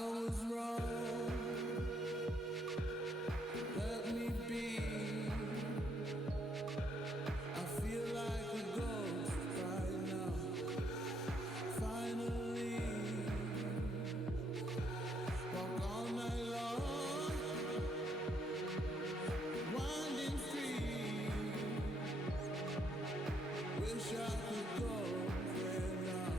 was wrong. Let me be. I feel like a ghost right now. Finally, walk all night long. Winding street. Wish I could go there now.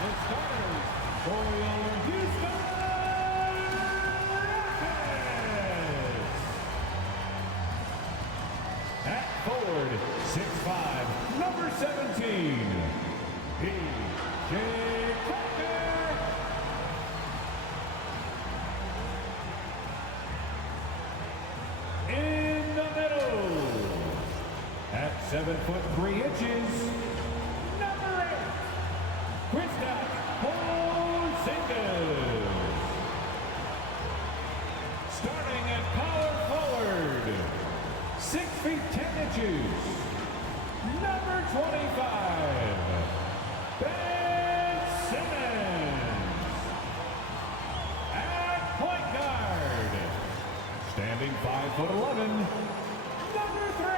The starters for your Houston Rockets. At forward, 6'5", number 17, P.J. Tucker. In the middle, at 7'3", number 8, Kristaps Porzingis. Starting at power forward, 6'10", number 25, Ben Simmons. At point guard, standing 5'11", number 3,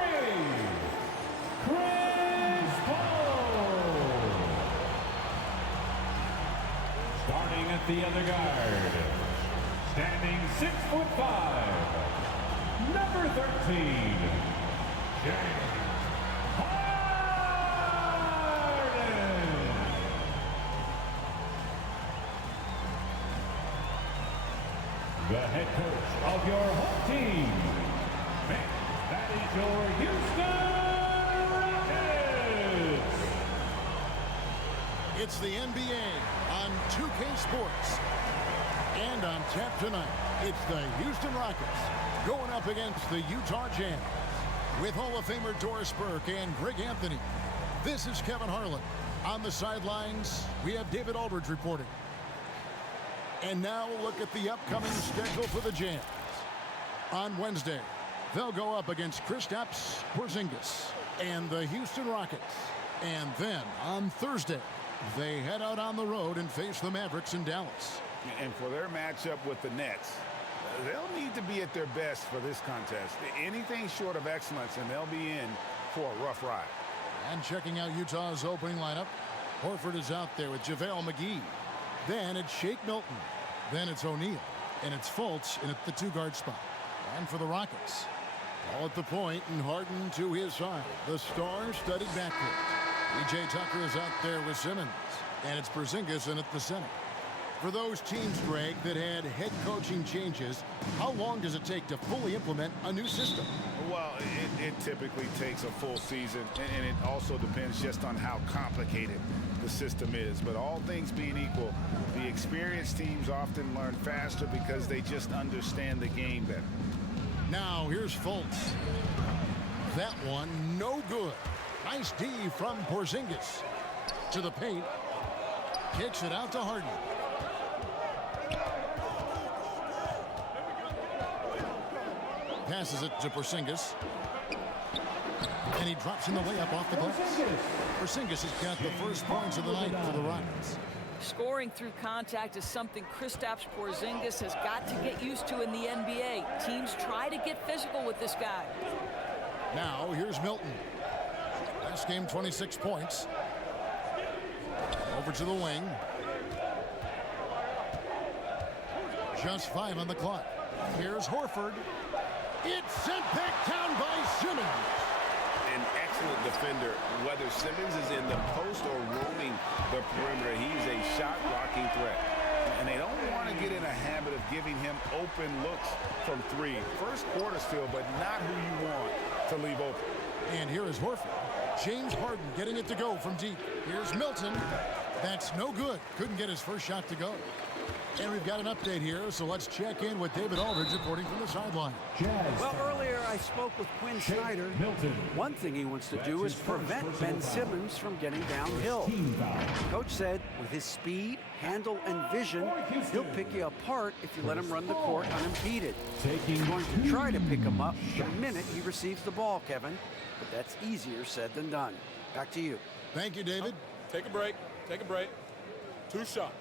Chris Paul. Starting at the other guard, standing 6'5", number 13, James Harden. The head coach of your home team, man, that is your Houston Rockets. It's the NBA on 2K Sports. And on tap tonight, it's the Houston Rockets going up against the Utah Jazz. With Hall of Famer Doris Burke and Greg Anthony, this is Kevin Harlan. On the sidelines, we have David Aldridge reporting. And now we'll look at the upcoming schedule for the Jazz. On Wednesday, they'll go up against Kristaps Porzingis and the Houston Rockets. And then on Thursday, they head out on the road and face the Mavericks in Dallas. And for their matchup with the Nets, they'll need to be at their best for this contest. Anything short of excellence, and they'll be in for a rough ride. And checking out Utah's opening lineup, Horford is out there with JaVale McGee. Then it's Shake Milton. Then it's O'Neal. And it's Fultz in at the two-guard spot. And for the Rockets, all at the point and Harden to his side. The star-studded backcourt. P.J. Tucker is out there with Simmons. And it's Porzingis in at the center. For those teams, Greg, that had head coaching changes, how long does it take to fully implement a new system? Well, it typically takes a full season, and it also depends just on how complicated the system is. But all things being equal, the experienced teams often learn faster because they just understand the game better. Now, here's Fultz. That one, no good. Nice D from Porzingis. To the paint. Kicks it out to Harden. Passes it to Porzingis. And he drops in the layup off the glass. Porzingis has got the first points of the night for the Rockets. Scoring through contact is something Kristaps Porzingis has got to get used to in the NBA. Teams try to get physical with this guy. Now, here's Milton. Last game, 26 points. Over to the wing. Just 5 on the clock. Here's Horford. It's sent back down by Simmons. An excellent defender, whether Simmons is in the post or roaming the perimeter, he's a shot-blocking threat. And they don't want to get in a habit of giving him open looks from 3. First quarter still, but not who you want to leave open. And here is Horford. James Harden getting it to go from deep. Here's Milton. That's no good. Couldn't get his first shot to go. And we've got an update here, so let's check in with David Aldridge reporting from the sideline. Well, earlier I spoke with Quinn Snyder. One thing he wants to do is prevent Ben Simmons from getting downhill. Coach said with his speed, handle, and vision, he'll pick you apart if you let him run the court unimpeded. He's going to try to pick him up the minute he receives the ball, Kevin. But that's easier said than done. Back to you. Thank you, David. Take a break. Take a break. 2 shots.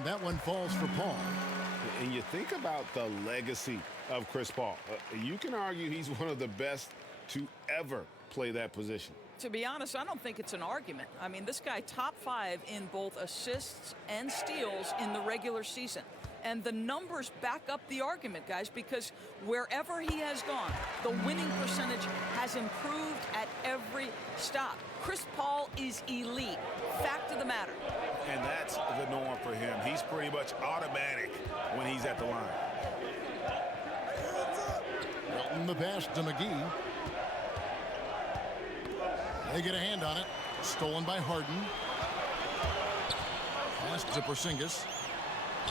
And that one falls for Paul. And you think about the legacy of Chris Paul. You can argue he's one of the best to ever play that position. To be honest, I don't think it's an argument. I mean, this guy top 5 in both assists and steals in the regular season. And the numbers back up the argument, guys, because wherever he has gone, the winning percentage has improved at every stop. Chris Paul is elite. Fact of the matter. And that's the norm for him. He's pretty much automatic when he's at the line. Milton the pass to McGee. They get a hand on it. Stolen by Harden. Pass to Porzingis.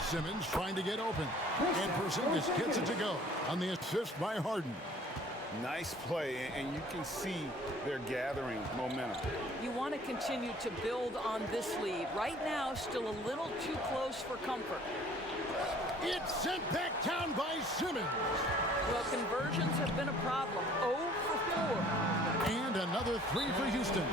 Simmons trying to get open. And Porzingis gets it to go on the assist by Harden. Nice play, and you can see they're gathering momentum. You want to continue to build on this lead. Right now, still a little too close for comfort. It's sent back down by Simmons. Well, conversions have been a problem. 0 for 4. And another 3 for Houston.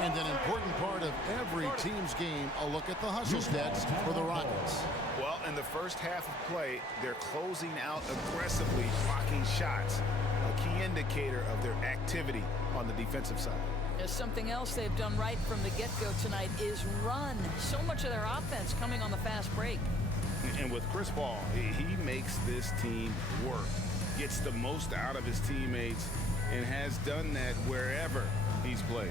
And an important part of every team's game, a look at the hustle stats for the Rockets. Well, in the first half of play, they're closing out aggressively, blocking shots, a key indicator of their activity on the defensive side. There's something else they've done right from the get-go tonight is run. So much of their offense coming on the fast break. And with Chris Paul, he makes this team work, gets the most out of his teammates, and has done that wherever he's played.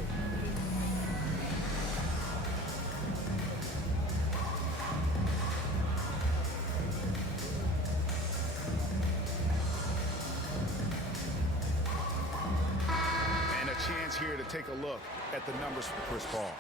Chance here to take a look at the numbers for Chris Paul.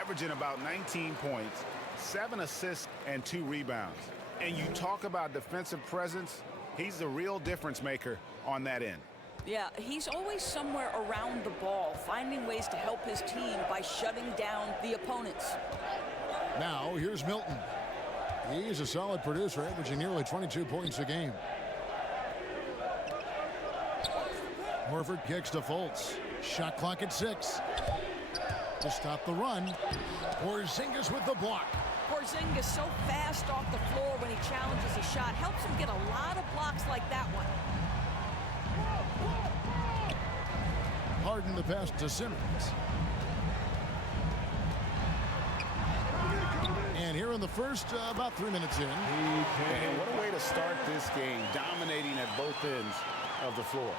Averaging about 19 points, 7 assists, and 2 rebounds. And you talk about defensive presence, he's the real difference maker on that end. Yeah, he's always somewhere around the ball, finding ways to help his team by shutting down the opponents. Now, here's Milton. He's a solid producer, averaging nearly 22 points a game. Horford kicks to Fultz. Shot clock at 6. To stop the run. Porzingis with the block. Porzingis so fast off the floor when he challenges a shot. Helps him get a lot of blocks like that one. Harden the pass to Simmons. And here in the first, about 3 minutes in. And what a way to start this game, dominating at both ends of the floor.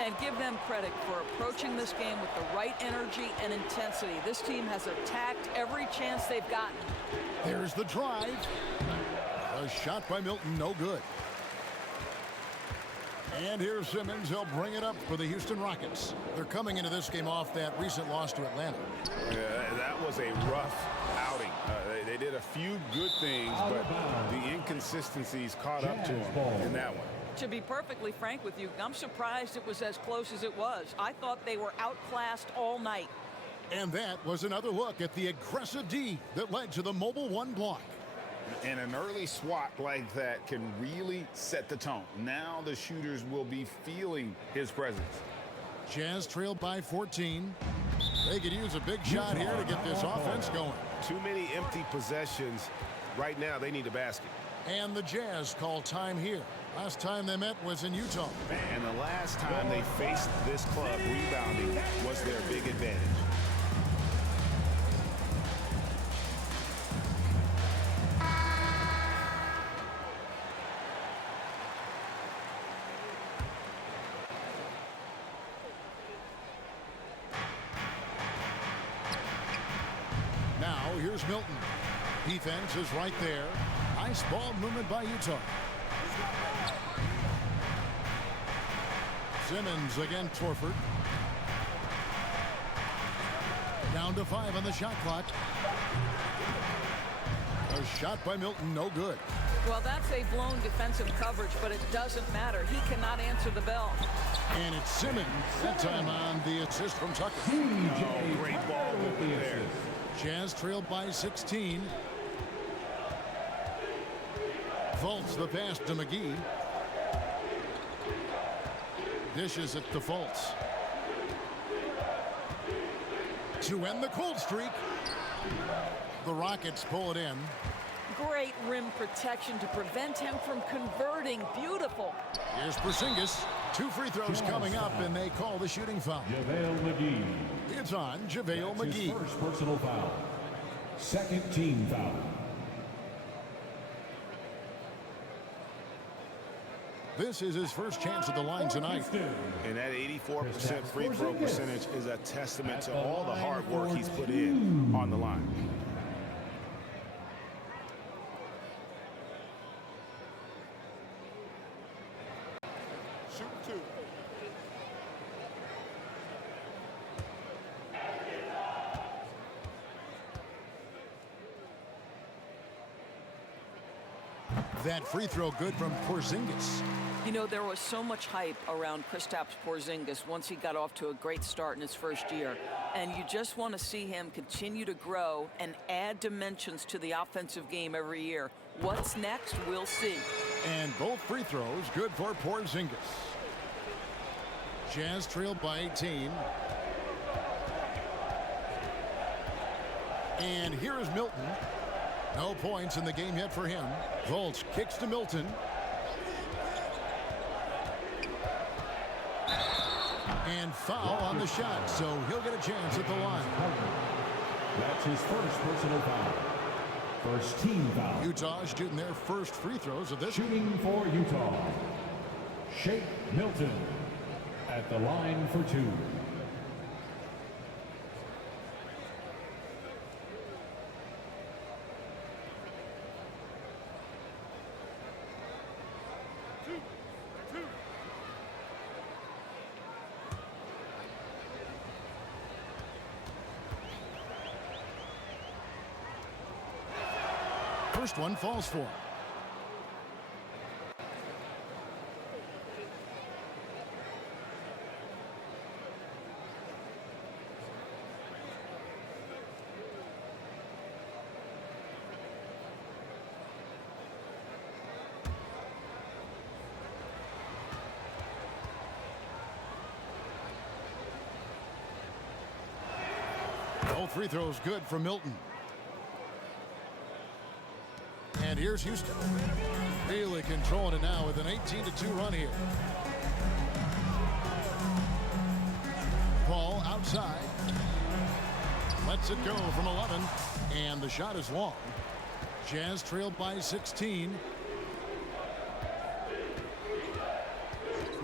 And give them credit for approaching this game with the right energy and intensity. This team has attacked every chance they've gotten. There's the drive. A shot by Milton, no good. And here's Simmons. He'll bring it up for the Houston Rockets. They're coming into this game off that recent loss to Atlanta. Yeah, that was a rough outing. They did a few good things, but the inconsistencies caught up to them in that one. To be perfectly frank with you, I'm surprised it was as close as it was. I thought they were outclassed all night. And that was another look at the aggressive D that led to the mobile 1 block. And an early swat like that can really set the tone. Now the shooters will be feeling his presence. Jazz trailed by 14. They could use a big shot here to get this offense going. Too many empty possessions. Right now they need a basket. And the Jazz call time here. Last time they met was in Utah. And the last time they faced this club, rebounding was their big advantage. Now, here's Milton. Defense is right there. Nice ball movement by Utah. Simmons against Horford. Down to 5 on the shot clock. A shot by Milton, no good. Well, that's a blown defensive coverage, but it doesn't matter. He cannot answer the bell. And it's Simmons, that time on the assist from Tucker. Oh, great ball movement there. Jazz trailed by 16. Fultz the pass to McGee. Dishes it to Fultz. To end the cold streak. The Rockets pull it in. Great rim protection to prevent him from converting. Beautiful. Here's Porzingis. 2 free throws coming up, and they call the shooting foul. JaVale McGee. It's on JaVale That's his McGee. first personal foul. Second team foul. This is his first chance at the line tonight. And that 84% free throw percentage is a testament to all the hard work he's put in on the line. Shoot 2. That free throw good from Porzingis. You know, there was so much hype around Kristaps Porzingis once he got off to a great start in his first year. And you just want to see him continue to grow and add dimensions to the offensive game every year. What's next, we'll see. And both free throws good for Porzingis. Jazz trailed by 18. And here is Milton. No points in the game yet for him. Fultz kicks to Milton. And foul on the shot, so he'll get a chance at the line. That's his first personal foul. First team foul. Utah shooting their first free throws of this. Shooting for Utah. Shake Milton at the line for 2. First one falls for him. Both free throws good for Milton. And here's Houston. Really controlling it now with an 18-2 run here. Paul outside. Lets it go from 11. And the shot is long. Jazz trailed by 16.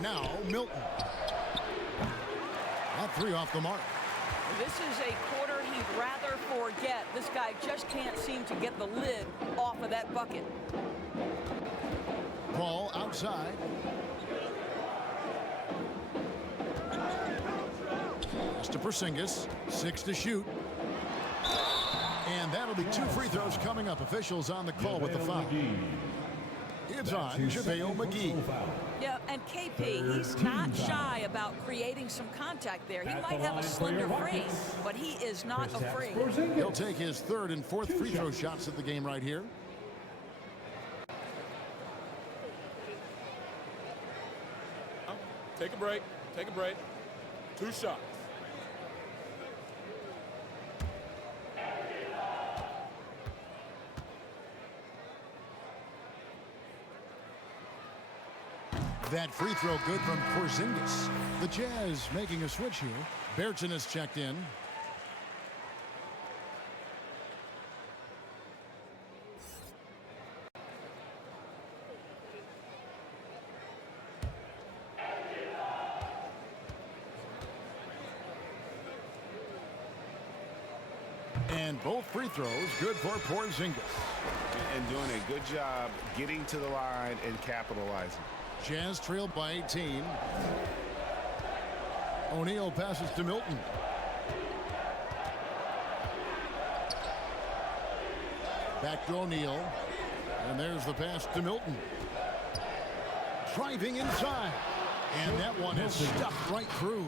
Now Milton. That 3 off the mark. This is a quarter he'd rather forget. This guy just can't seem to get the lid off of that bucket. Paul outside. Pass to Porzingis. 6 to shoot. And that'll be 2 free throws coming up. Officials on the call with the foul. It's on JaVale McGee. Yeah, and KP, he's not shy about creating some contact there. He might have a slender frame, but he is not afraid. He'll take his 3rd and 4th free throw shots at the game right here. Take a break. Take a break. 2 shots. That free throw good from Porzingis. The Jazz making a switch here. Berton has checked in. And both free throws good for Porzingis. And doing a good job getting to the line and capitalizing. Jazz trailed by 18. O'Neal passes to Milton. Back to O'Neal. And there's the pass to Milton. Driving inside. And that one is stuffed right through.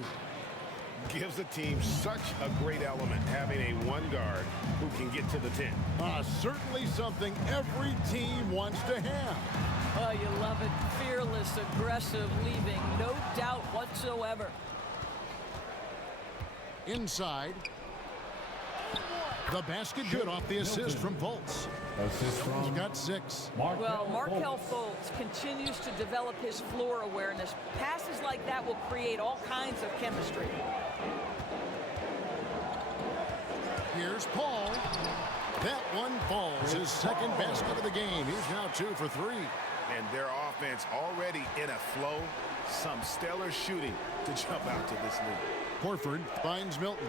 Gives the team such a great element having a 1 guard who can get to the 10. Certainly something every team wants to have. Oh, you love it. Fearless, aggressive, leaving no doubt whatsoever. Inside. The basket good off the assist from Fultz. Assist He's from got 6. Well, Markelle Fultz continues to develop his floor awareness. Passes like that will create all kinds of chemistry. Here's Paul. That one falls. His second basket of the game. He's now 2 for 3. And their offense already in a flow. Some stellar shooting to jump out to this lead. Horford finds Milton.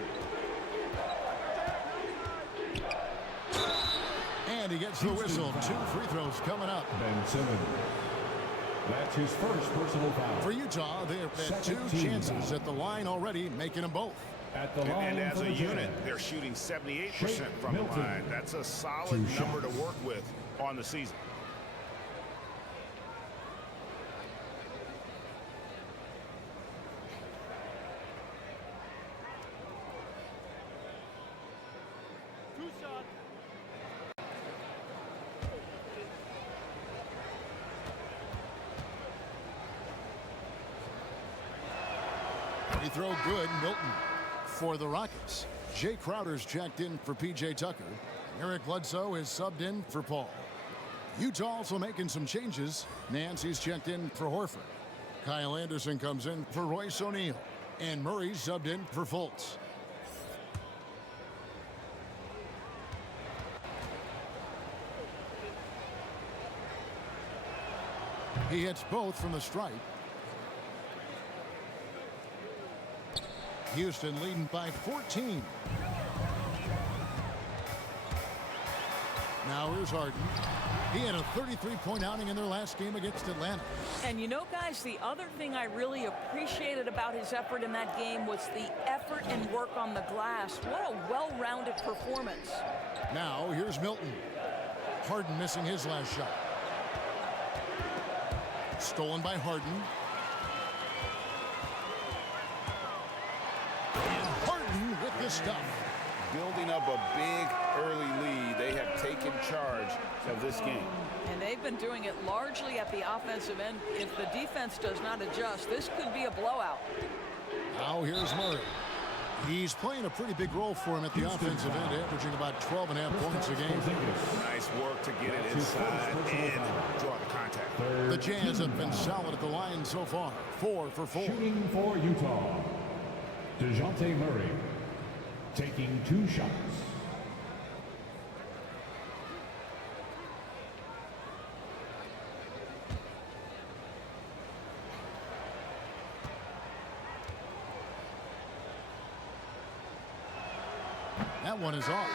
And he gets the whistle. 2 free throws coming up. Ben Simmons. That's his first personal foul. For Utah, they have had 2 chances at the line already, making them both. At the line And as for a the unit, Jazz, they're shooting 78% Shake from the Milton. line. That's a solid 2 number to shots. work with on the season. Free throw good. Milton for the Rockets. Jay Crowder's checked in for P.J. Tucker. Eric Bledsoe is subbed in for Paul. Utah also making some changes. Nancy's checked in for Horford. Kyle Anderson comes in for Royce O'Neal. And Murray's subbed in for Fultz. He hits both from the stripe. Houston leading by 14. Now here's Harden. He had a 33-point outing in their last game against Atlanta. And you know, guys, the other thing I really appreciated about his effort in that game was the effort and work on the glass. What a well-rounded performance. Now here's Milton. Harden missing his last shot. Stolen by Harden. Harden with the stuff. Building up a big early lead. They have taken charge of this game. And they've been doing it largely at the offensive end. If the defense does not adjust, this could be a blowout. Now here's Murray. He's playing a pretty big role for him at the offensive end, averaging about 12.5 points a game. Nice work to get it inside and draw the contact. The Jazz have been solid at the line so far. 4 for 4. shooting for Utah, DeJounte Murray, taking 2 shots. That one is off.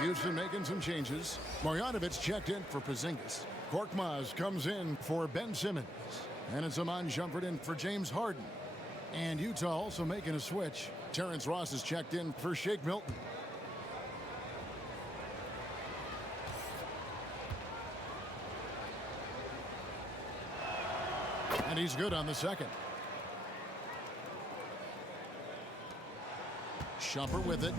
Houston making some changes. Marjanovic checked in for Porzingis. Korkmaz comes in for Ben Simmons. And it's Amon Shumpert in for James Harden. And Utah also making a switch. Terrence Ross is checked in for Shake Milton. And he's good on the second. Shumpert with it.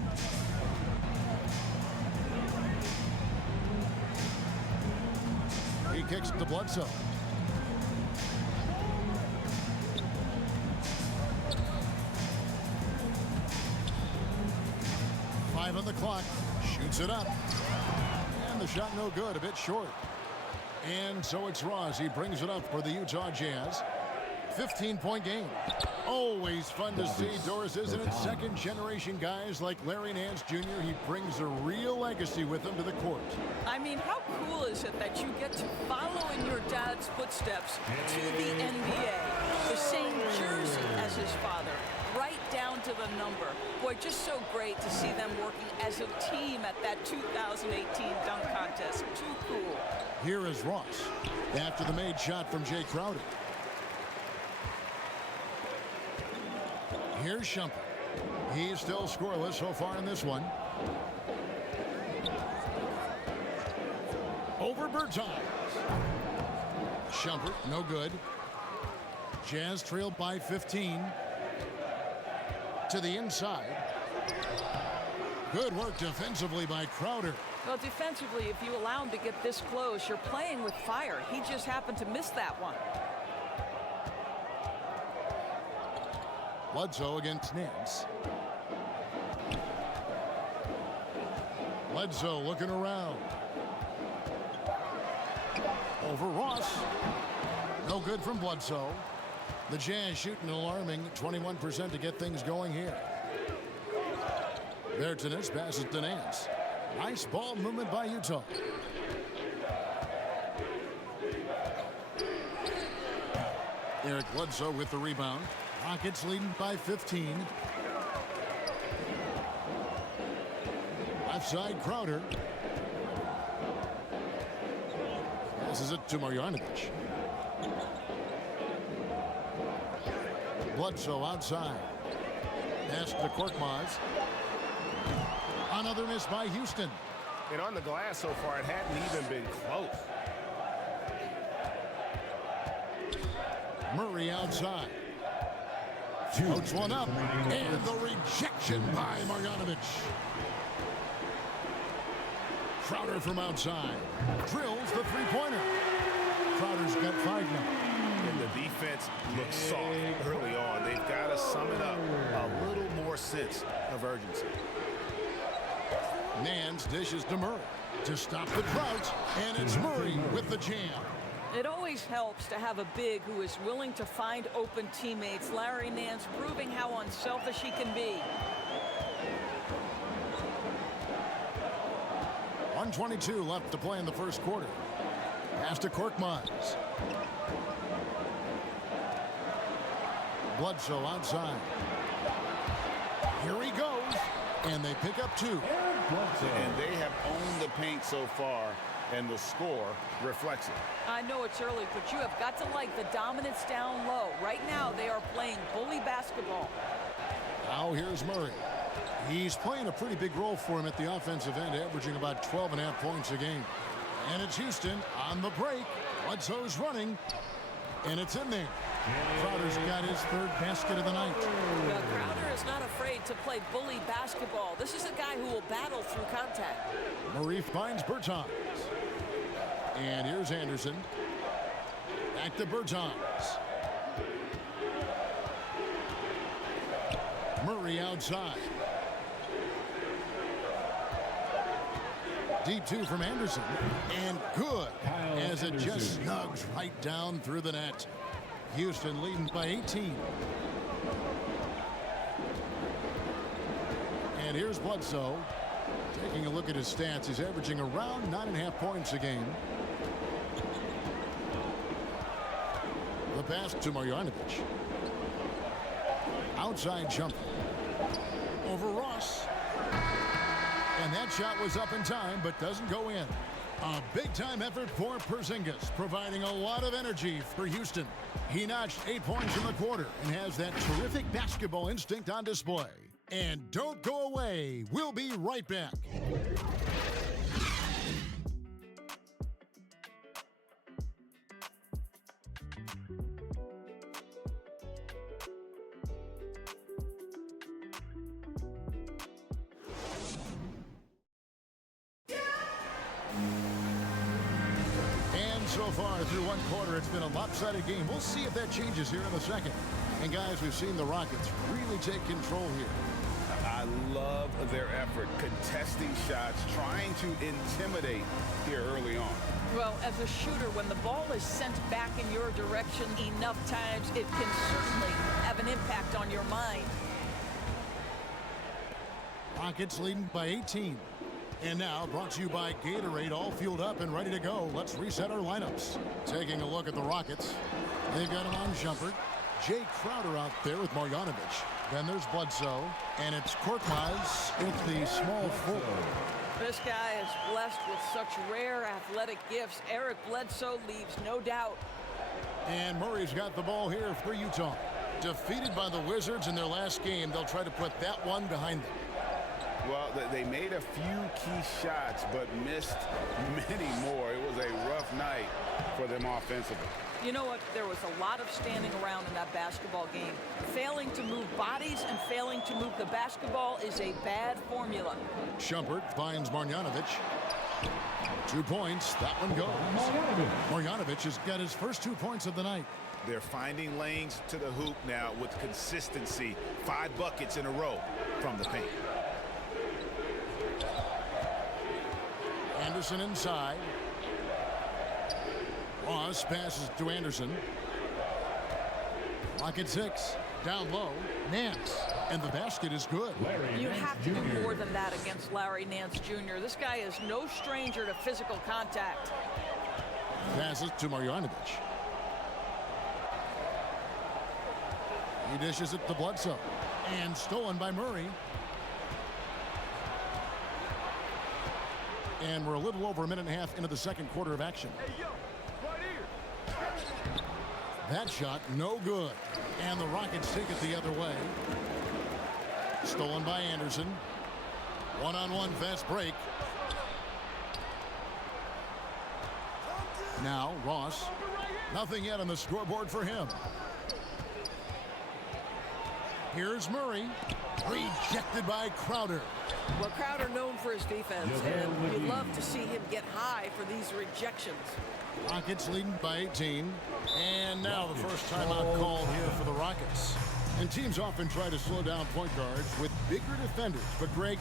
He kicks to Bledsoe. Five on the clock. Shoots it up. And the shot no good. A bit short. And so it's Ross. He brings it up for the Utah Jazz. 15-point game. Always fun to see, Doris, isn't it? Second-generation guys like Larry Nance Jr., he brings a real legacy with him to the court. I mean, how cool is it that you get to follow in your dad's footsteps to the NBA? The same jersey as his father, right down to the number. Boy, just so great to see them working as a team at that 2018 dunk contest. Too cool. Here is Ross after the made shot from Jay Crowder. Here's Shumpert. He's still scoreless so far in this one. Over Bertans. Shumpert, no good. Jazz trailed by 15. To the inside. Good work defensively by Crowder. Well, defensively, if you allow him to get this close, you're playing with fire. He just happened to miss that one. Bledsoe against Nance. Bledsoe looking around. Over Ross. No good from Bledsoe. The Jazz shooting an alarming 21% to get things going here. Bertans passes to Nance. Nice ball movement by Utah. Eric Bledsoe with the rebound. Rockets leading by 15. Left side, Crowder. Passes it to Marjanovic. Bledsoe outside. Pass to Korkmaz. Another miss by Houston. And on the glass so far, it hadn't even been close. Murray outside. Floats one up. And the rejection by Marjanovic. Crowder from outside. Drills the three-pointer. Crowder's got 5 now. And the defense looks soft early on. They've got to sum it up. A little more sense of urgency. Nance dishes to Murray to stop the drought. And it's Murray with the jam. It always helps to have a big who is willing to find open teammates. Larry Nance proving how unselfish he can be. 1:22 left to play in the first quarter. Pass to Korkmaz. Bledsoe outside. Here he goes. And they pick up 2. And they have owned the paint so far, and the score reflects it. I know it's early, but you have got to like the dominance down low. Right now, they are playing bully basketball. Now here's Murray. He's playing a pretty big role for him at the offensive end, averaging about 12.5 points a game. And it's Houston on the break. Bledsoe's running, and it's in there. Crowder's got his 3rd basket of the night. Well, Crowder is not afraid to play bully basketball. This is a guy who will battle through contact. Murray finds Bertans. And here's Anderson. Back to Bertans. Murray outside. Deep 2 from Anderson. And good as it just snugs right down through the net. Houston leading by 18. And here's Bledsoe. Taking a look at his stats, he's averaging around 9.5 points a game. The pass to Marjanovic. Outside jumper. Over Ross. And that shot was up in time, but doesn't go in. A big-time effort for Porzingis, providing a lot of energy for Houston. He notched 8 points in the quarter and has that terrific basketball instinct on display. And don't go away. We'll be right back. So far through one quarter, it's been a lopsided game. We'll see if that changes here in the second. And guys, we've seen the Rockets really take control here. I love their effort, contesting shots, trying to intimidate here early on. Well, as a shooter, when the ball is sent back in your direction enough times, it can certainly have an impact on your mind. Rockets leading by 18. And now, brought to you by Gatorade, all fueled up and ready to go. Let's reset our lineups. Taking a look at the Rockets. They've got him on Shumpert. Jay Crowder out there with Marjanovic. Then there's Bledsoe. And it's Korkmaz with the small forward. This guy is blessed with such rare athletic gifts. Eric Bledsoe leaves no doubt. And Murray's got the ball here for Utah. Defeated by the Wizards in their last game, they'll try to put that one behind them. Well, they made a few key shots, but missed many more. It was a rough night for them offensively. You know what? There was a lot of standing around in that basketball game. Failing to move bodies and failing to move the basketball is a bad formula. Shumpert finds Marjanovic. 2 points. That one goes. Marjanovic has got his first 2 points of the night. They're finding lanes to the hoop now with consistency. 5 buckets in a row from the paint. Anderson inside. Ross passes to Anderson. Rocket 6. Down low. Nance. And the basket is good. You have to do more than that against Larry Nance Jr. This guy is no stranger to physical contact. Passes to Marjanovic. He dishes it to Bledsoe. And stolen by Murray. And we're a little over a minute and a half into the second quarter of action. Hey, yo, right here. That shot, no good. And the Rockets take it the other way. Stolen by Anderson. One-on-one fast break. Now, Ross. Nothing yet on the scoreboard for him. Here's Murray. Rejected by Crowder. Well, Crowder known for his defense, and you'd love to see him get high for these rejections. Rockets leading by 18. And now the first timeout called here for the Rockets. And teams often try to slow down point guards with bigger defenders. But, Greg,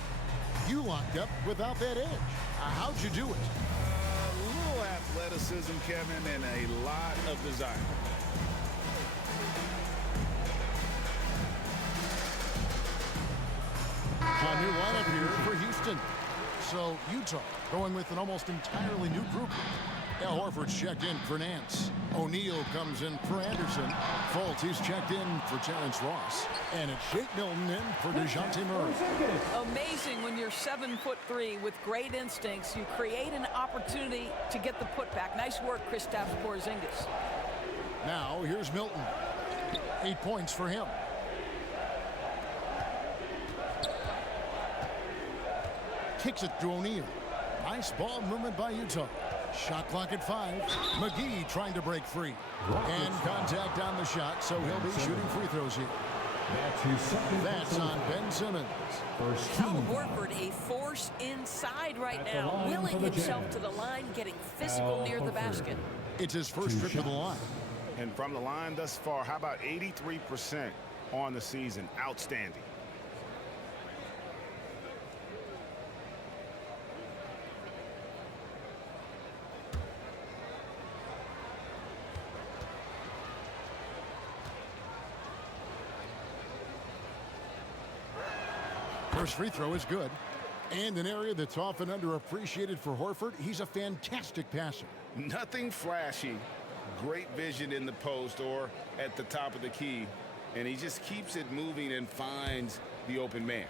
you locked up without that edge. How'd you do it? A little athleticism, Kevin, and a lot of desire. A new lineup here for Houston. So Utah going with an almost entirely new group. Al Horford's checked in for Nance. O'Neal comes in for Anderson. Fultz, he's checked in for Terrence Ross. And it's Shake Milton in for DeJounte Murray. Amazing when you're 7'3" with great instincts. You create an opportunity to get the putback. Nice work, Kristaps Porzingis. Now here's Milton. 8 points for him. Kicks it to O'Neal. Nice ball movement by Utah. Shot clock at 5. McGee trying to break free. And contact on the shot, so he'll be shooting free throws here. That's on Ben Simmons. Al Horford, a force inside right now, willing himself to the line, getting physical near the basket. It's his first trip to the line. And from the line thus far, how about 83% on the season? Outstanding. First free throw is good. And an area that's often underappreciated for Horford, he's a fantastic passer. Nothing flashy. Great vision in the post or at the top of the key. And he just keeps it moving and finds the open man.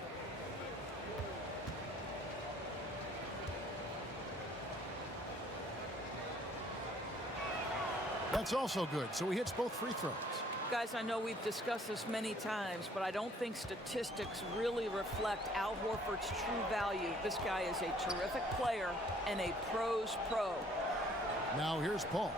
That's also good. So he hits both free throws. Guys, I know we've discussed this many times, but I don't think statistics really reflect Al Horford's true value. This guy is a terrific player and a pro's pro. Now here's Paul.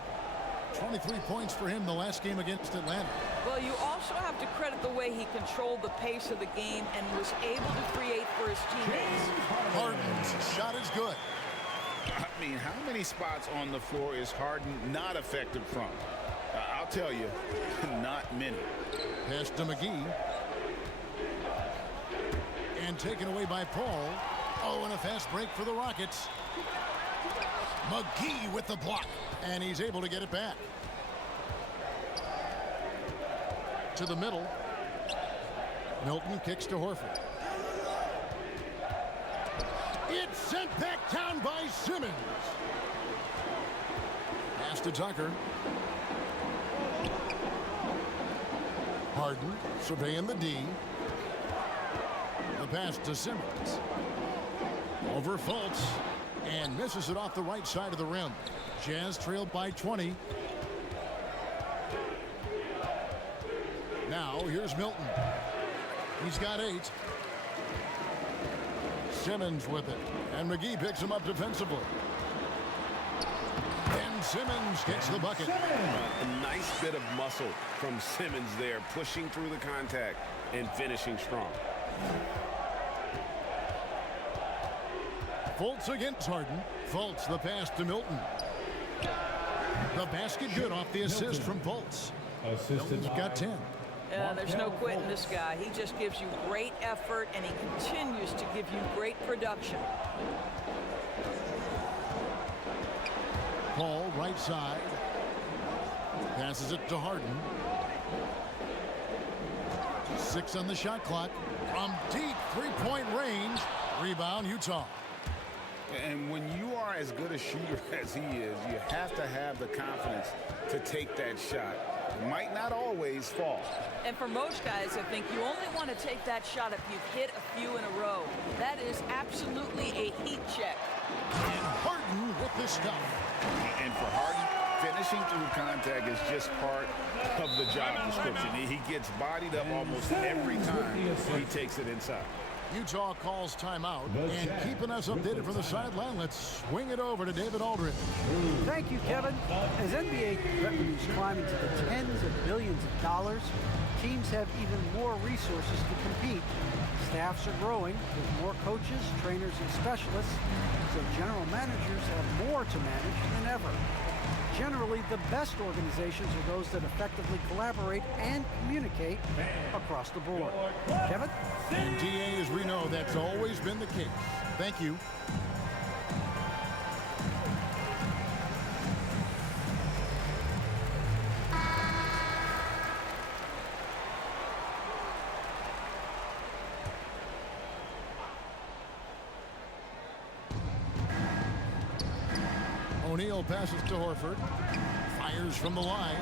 23 points for him the last game against Atlanta. Well, you also have to credit the way he controlled the pace of the game and was able to create for his teammates. Harden's shot is good. I mean, how many spots on the floor is Harden not effective from? I'll tell you, not many. Pass to McGee. And taken away by Paul. Oh, and a fast break for the Rockets. McGee with the block. And he's able to get it back. To the middle. Milton kicks to Horford. It's sent back down by Simmons. Pass to Tucker. Harden surveying the D. The pass to Simmons. Over Fultz. And misses it off the right side of the rim. Jazz trailed by 20. Now here's Milton. He's got 8. Simmons with it. And McGee picks him up defensively. And Simmons gets the bucket. A nice bit of muscle from Simmons there, pushing through the contact and finishing strong. Fultz against Harden. Fultz the pass to Milton. The basket good off the assist from Fultz. Milton's got 10. There's no quitting this guy. He just gives you great effort, and he continues to give you great production. Paul, right side. Passes it to Harden. 6 on the shot clock. From deep three-point range. Rebound, Utah. And when you are as good a shooter as he is, you have to have the confidence to take that shot. It might not always fall. And for most guys, I think you only want to take that shot if you've hit a few in a row. That is absolutely a heat check. And Harden with this stuff. And for Harden, finishing through contact is just part of the job description. He gets bodied up almost every time he takes it inside. Utah calls timeout, and keeping us updated from the sideline, let's swing it over to David Aldridge. Thank you, Kevin. As NBA revenues climb into the tens of billions of dollars, teams have even more resources to compete. Staffs are growing with more coaches, trainers, and specialists, so general managers have more to manage than ever. Generally, the best organizations are those that effectively collaborate and communicate across the board. Kevin? And DA, as we know, that's always been the case. Thank you. O'Neal passes to Horford. Fires from the line,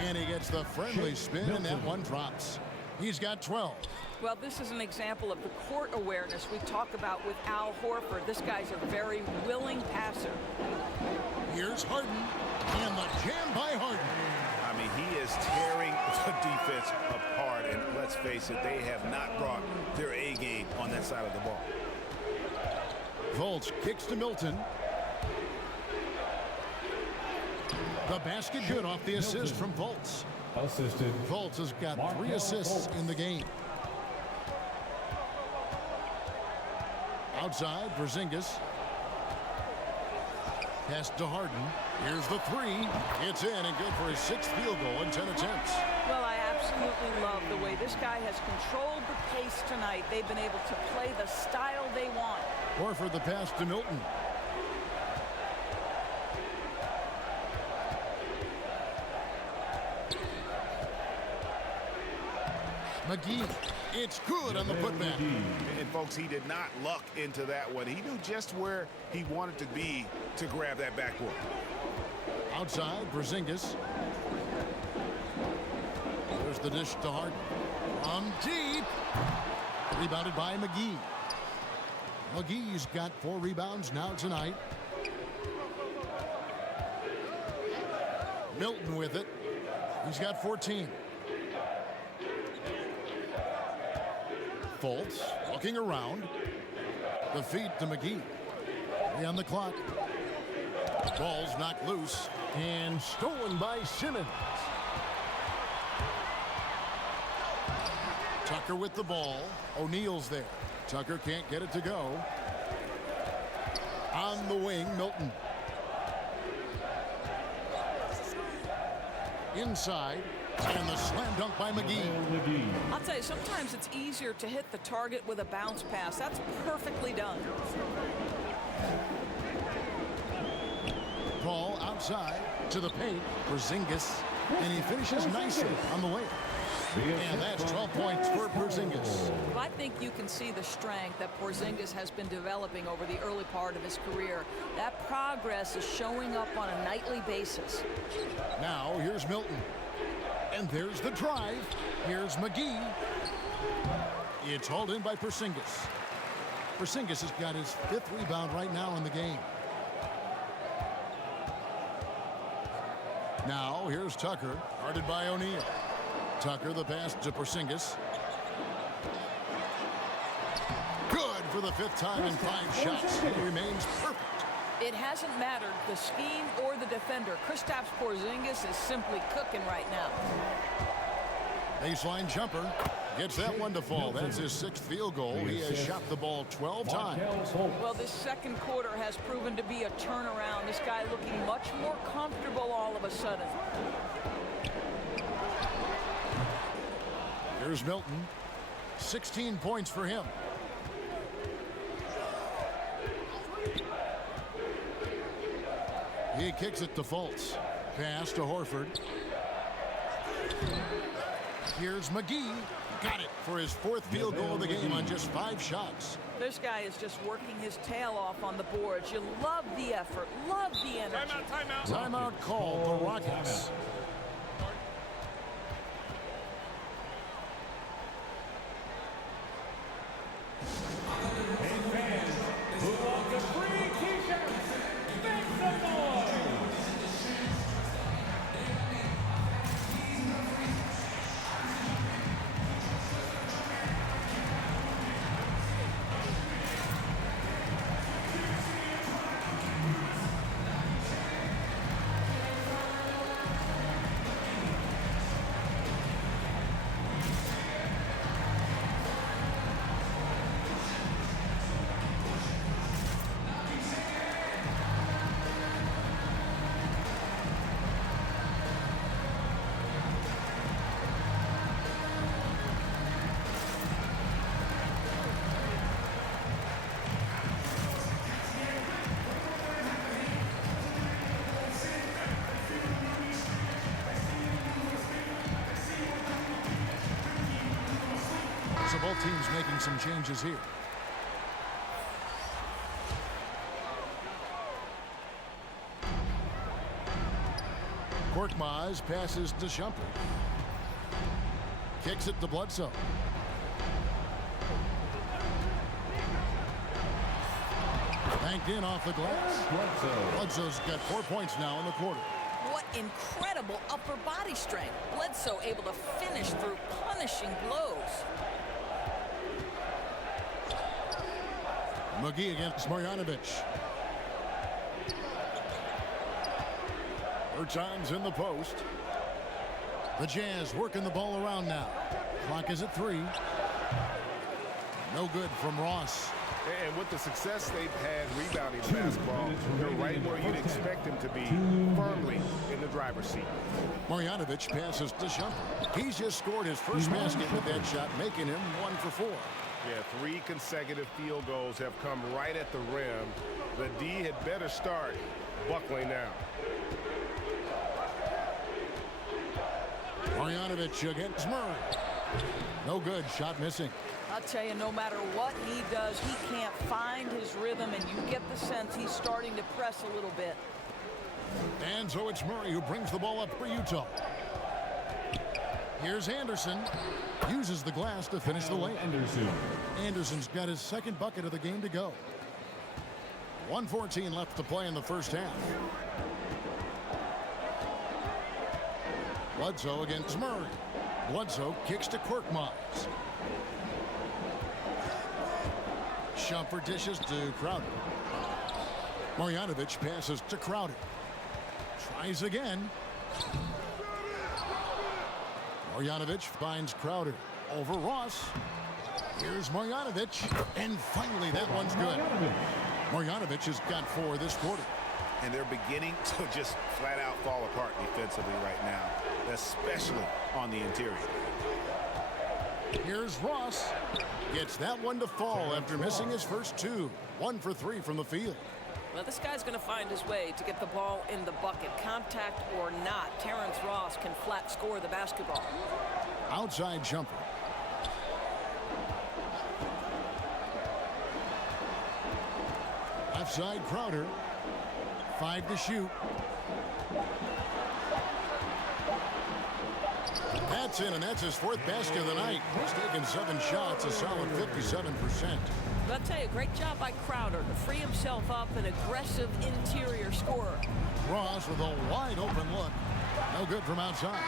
and he gets the friendly spin, and that one drops. He's got 12. Well, this is an example of the court awareness we talk about with Al Horford. This guy's a very willing passer. Here's Harden, and the jam by Harden. I mean, he is tearing the defense apart, and let's face it, they have not brought their A game on that side of the ball. Fultz kicks to Milton. The basket good off the assist from Fultz. Assisted. Fultz has got 3 assists in the game. Outside, Porzingis. Pass to Harden. Here's the 3. It's in and good for his 6th field goal in 10 attempts. Well, I absolutely love the way this guy has controlled the pace tonight. They've been able to play the style they want. Horford the pass to Milton. McGee, it's good on the putback. And folks, he did not luck into that one. He knew just where he wanted to be to grab that backboard. Outside, Porzingis. There's the dish to Harden. From deep. Rebounded by McGee. McGee's got 4 rebounds now tonight. Milton with it. He's got 14. Fultz looking around. The feed to McGee. 3 on the clock. Ball's knocked loose and stolen by Simmons. Tucker with the ball. O'Neal's there. Tucker can't get it to go. On the wing, Milton. Inside. And the slam dunk by McGee. I'll tell you, sometimes it's easier to hit the target with a bounce pass. That's perfectly done. Paul outside to the paint. Porzingis. And he finishes nicely on the way. And that's 12 points for Porzingis. Well, I think you can see the strength that Porzingis has been developing over the early part of his career. That progress is showing up on a nightly basis. Now here's Milton. And there's the drive. Here's McGee. It's hauled in by Porzingis. Porzingis has got his 5th rebound right now in the game. Now here's Tucker, guarded by O'Neal. Tucker the pass to Porzingis. Good for the 5th time in 5 shots. He remains perfect. It hasn't mattered the scheme or the defender. Kristaps Porzingis is simply cooking right now. Baseline jumper. Gets that one to fall. That's his 6th field goal. He has shot the ball 12 times. Well, this second quarter has proven to be a turnaround. This guy looking much more comfortable all of a sudden. Here's Milton. 16 points for him. He kicks it to Fultz. Pass to Horford. Here's McGee. Got it for his 4th field goal of the game on just 5 shots. This guy is just working his tail off on the boards. You love the effort, love the energy. Timeout call, the Rockets. Hey fans, who want the free t-shirts? Make some noise! So both teams making some changes here. Korkmaz passes to Shumpert. Kicks it to Bledsoe. Banked in off the glass. Bledsoe's got 4 points now in the quarter. What incredible upper body strength. Bledsoe able to finish through punishing blows. McGee against Marjanovic. Bertans in the post. The Jazz working the ball around now. Clock is at 3. No good from Ross. And with the success they've had rebounding the basketball, they're right where you'd expect them to be, firmly in the driver's seat. Marjanovic passes to Shumpert. He's just scored his first basket with that shot, making him 1 for 4. Yeah, 3 consecutive field goals have come right at the rim. The D had better start buckling down. Marjanovic against Murray. No good. Shot missing. I'll tell you, no matter what he does, he can't find his rhythm, and you get the sense he's starting to press a little bit. And so it's Murray who brings the ball up for Utah. Here's Anderson. Uses the glass to finish the lane. Anderson's got his 2nd bucket of the game to go. 1:14 left to play in the first half. Bledsoe against Murray. Bledsoe kicks to Korkmaz. Shumpert dishes to Crowder. Marjanovic passes to Crowder. Tries again. Marjanovic finds Crowder over Ross. Here's Marjanovic. And finally, that one's good. Marjanovic has got 4 this quarter. And they're beginning to just flat out fall apart defensively right now, especially on the interior. Here's Ross. Gets that one to fall after missing his first 2. 1 for 3 from the field. Well, this guy's going to find his way to get the ball in the bucket. Contact or not, Terrence Ross can flat score the basketball. Outside Shumpert. Left side Crowder. 5 to shoot. That's in, and that's his 4th basket of the night. He's taken 7 shots, a solid 57%. But I'll tell you, great job by Crowder to free himself up, an aggressive interior scorer. Ross with a wide open look. No good from outside.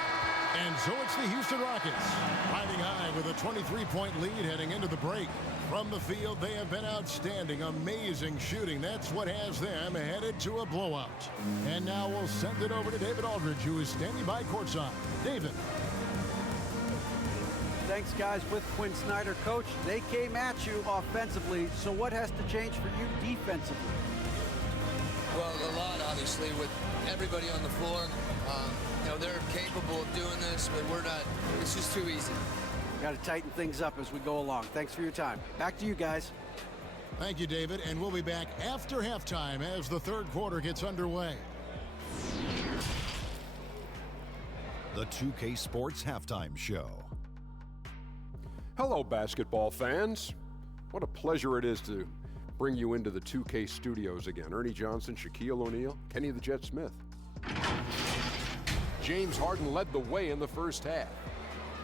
And so it's the Houston Rockets riding high with a 23-point lead heading into the break. From the field, they have been outstanding. Amazing shooting. That's what has them headed to a blowout. And now we'll send it over to David Aldridge, who is standing by courtside. David. Thanks, guys. With Quinn Snyder, Coach, they came at you offensively. So what has to change for you defensively? Well, a lot, obviously, with everybody on the floor. You know, they're capable of doing this, but we're not. It's just too easy. Got to tighten things up as we go along. Thanks for your time. Back to you guys. Thank you, David. And we'll be back after halftime as the 3rd quarter gets underway. the 2K Sports Halftime Show. Hello, basketball fans. What a pleasure it is to bring you into the 2K studios again. Ernie Johnson, Shaquille O'Neal, Kenny the Jet Smith. James Harden led the way in the first half.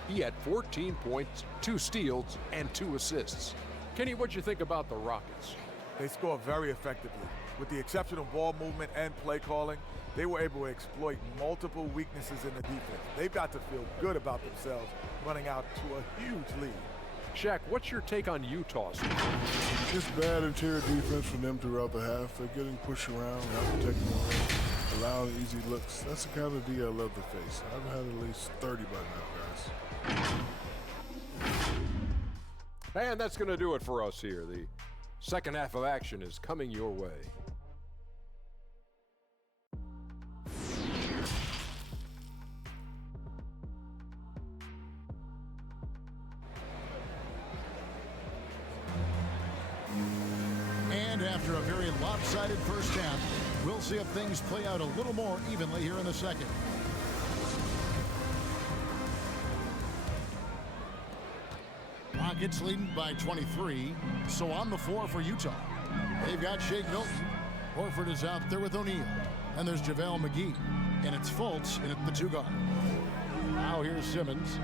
He had 14 points, 2 steals, and 2 assists. Kenny, what'd you think about the Rockets? They score very effectively. With the exceptional ball movement and play calling, they were able to exploit multiple weaknesses in the defense. They've got to feel good about themselves running out to a huge lead. Shaq, what's your take on Utah? Just bad interior defense from them throughout the half. They're getting pushed around, not protecting the rim, allowing easy looks. That's the kind of D I love to face. I've had at least 30 by now, guys. And that's going to do it for us here. The second half of action is coming your way. And after a very lopsided first half, we'll see if things play out a little more evenly here in the second. Rockets leading by 23, so on the floor for Utah. They've got Shake Milton. Horford is out there with O'Neal. And there's JaVale McGee. And it's Fultz in at the 2 guard. Now here's Simmons.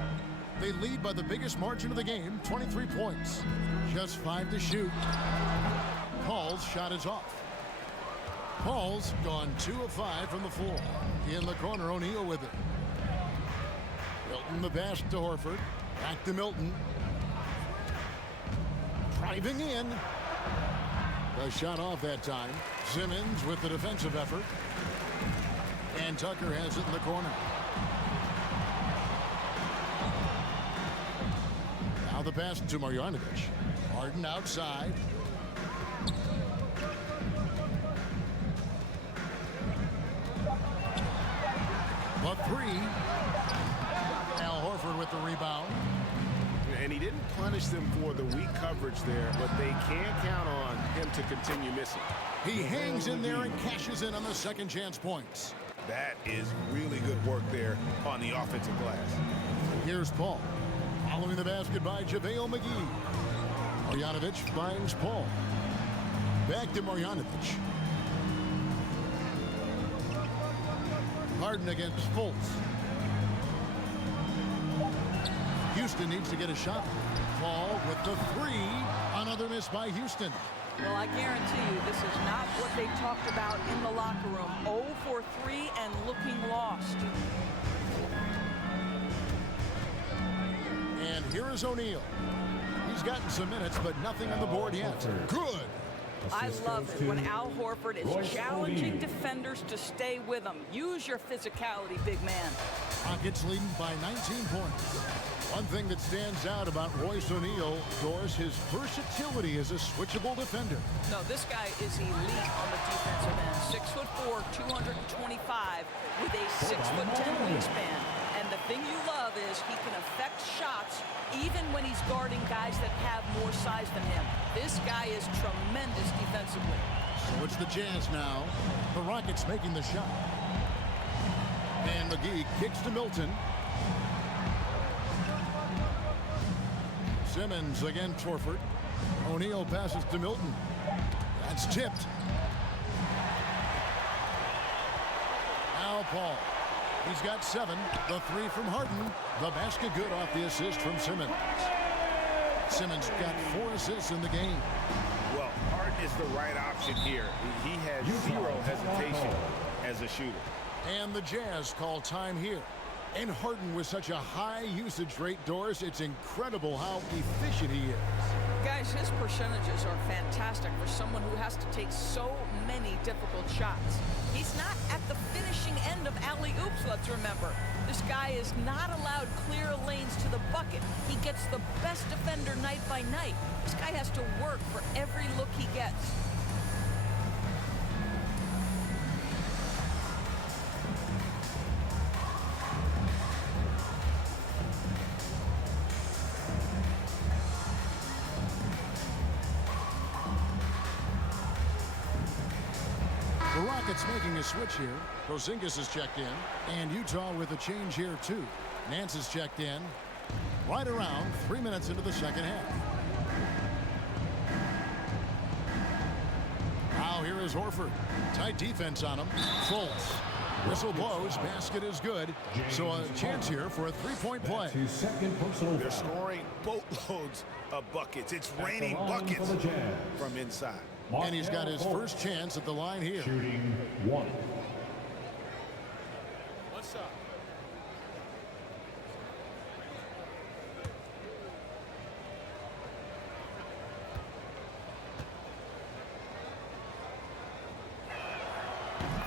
They lead by the biggest margin of the game, 23 points. Just 5 to shoot. Paul's shot is off. Paul's gone 2 of 5 from the floor. In the corner, O'Neal with it. Milton the pass to Horford. Back to Milton. Driving in. The shot off that time. Simmons with the defensive effort. And Tucker has it in the corner. Now the pass to Marjanovic. Harden outside. The 3. Al Horford with the rebound. And he didn't punish them for the weak coverage there, but they can count on him to continue missing. He hangs in there and cashes in on the second chance points. That is really good work there on the offensive glass. Here's Paul. Following the basket by JaVale McGee. Marjanovic finds Paul. Back to Marjanovic. Harden against Fultz. Houston needs to get a shot. Paul with the 3. Another miss by Houston. Well, I guarantee you this is not what they talked about in the locker room. 0 for 3 and looking lost. And here is O'Neal. He's gotten some minutes, but nothing on the board yet. Good. I love it when Al Horford is challenging defenders to stay with him. Use your physicality, big man. Rockets leading by 19 points. One thing that stands out about Royce O'Neal, Doris, his versatility as a switchable defender. No, this guy is elite on the defensive end. 6'4", 225, with a 6'10" wingspan. And the thing you love is he can affect shots even when he's guarding guys that have more size than him. This guy is tremendous defensively. So it's the Jazz now. The Rockets making the shot. And McGee kicks to Milton. Simmons against Horford. O'Neal passes to Milton. That's tipped. Now Paul. He's got 7. The 3 from Harden. The basket good off the assist from Simmons. Simmons got 4 assists in the game. Well, Harden is the right option here. He has 0 hesitation as a shooter. And the Jazz call time here. And Harden with such a high usage rate, Doris, it's incredible how efficient he is. Guys, his percentages are fantastic for someone who has to take so many difficult shots. He's not at the finishing end of alley-oops, let's remember. This guy is not allowed clear lanes to the bucket. He gets the best defender night by night. This guy has to work for every look he gets. Nuggets making a switch here. Porzingis is checked in. And Utah with a change here, too. Nance is checked in. Right around 3 minutes into the second half. Now here is Horford. Tight defense on him. Fultz. Whistle blows. Basket is good. So a chance here for a three-point play. They're scoring boatloads of buckets. It's raining buckets from inside. And he's got his first chance at the line here. Shooting one. What's up?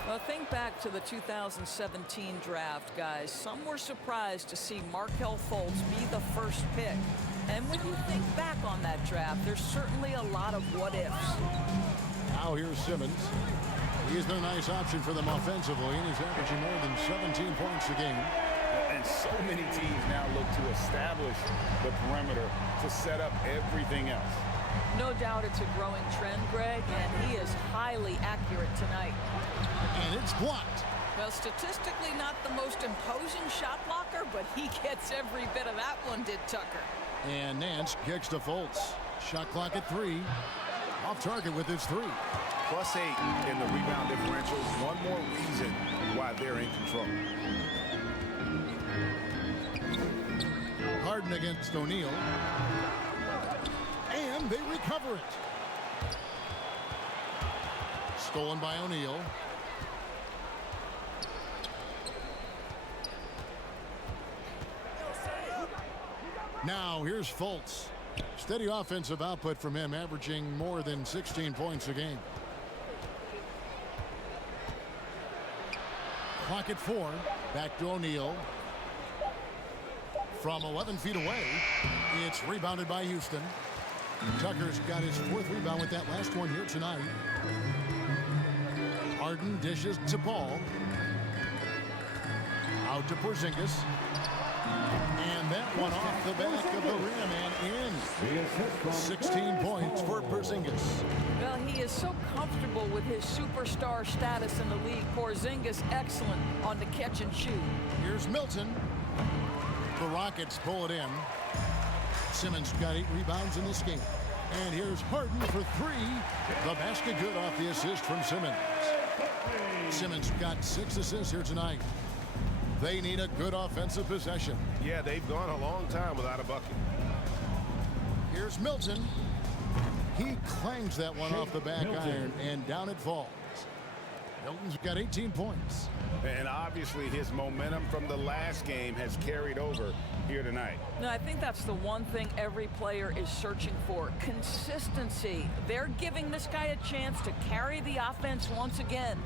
Well, think back to the 2017 draft, guys. Some were surprised to see Markelle Fultz be the first pick. And when you think back on that draft, there's certainly a lot of what-ifs. Now here's Simmons. He's been a nice option for them offensively, and he's averaging more than 17 points a game. And so many teams now look to establish the perimeter to set up everything else. No doubt it's a growing trend, Greg, and he is highly accurate tonight. And it's blocked. Well, statistically not the most imposing shot blocker, but he gets every bit of that one, did Tucker. And Nance kicks to Fultz. Shot clock at 3. Off target with his 3. +8 in the rebound differential. One more reason why they're in control. Harden against O'Neal. And they recover it. Stolen by O'Neal. Now here's Fultz. Steady offensive output from him, averaging more than 16 points a game. Clock at 4. Back to O'Neal. From 11 feet away, it's rebounded by Houston. Tucker's got his 4th rebound with that last one here tonight. Harden dishes to Paul. Out to Porzingis. And that one off the back of the rim and in. 16 points for Porzingis. Well, he is so comfortable with his superstar status in the league. Porzingis excellent on the catch and shoot. Here's Milton. The Rockets pull it in. Simmons got 8 rebounds in this game. And here's Harden for 3. The basket good off the assist from Simmons. Simmons got 6 assists here tonight. They need a good offensive possession. Yeah, they've gone a long time without a bucket. Here's Milton. He clangs that one off the back iron, and down it falls. Milton's got 18 points. And obviously his momentum from the last game has carried over here tonight. No, I think that's the one thing every player is searching for. Consistency. They're giving this guy a chance to carry the offense once again.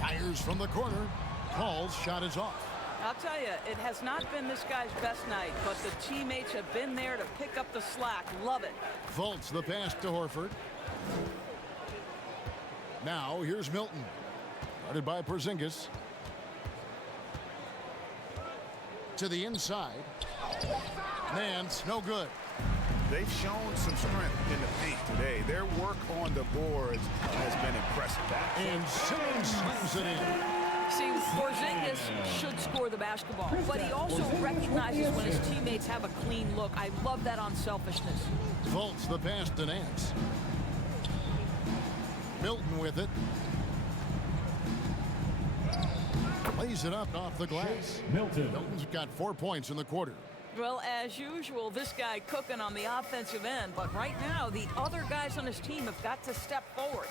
Fires from the corner. Paul's shot is off. I'll tell you, it has not been this guy's best night, but the teammates have been there to pick up the slack. Love it. Fultz the pass to Horford. Now here's Milton. Guarded by Porzingis. To the inside. Nance, no good. They've shown some strength in the paint today. Their work on the boards has been impressive. And Simmons slams it in. See, Porzingis should score the basketball, but he also recognizes when his teammates have a clean look. I love that unselfishness. Fultz the pass to Nance. Milton with it. Lays it up off the glass. Milton's got 4 points in the quarter. Well, as usual, this guy cooking on the offensive end, but right now the other guys on his team have got to step forward.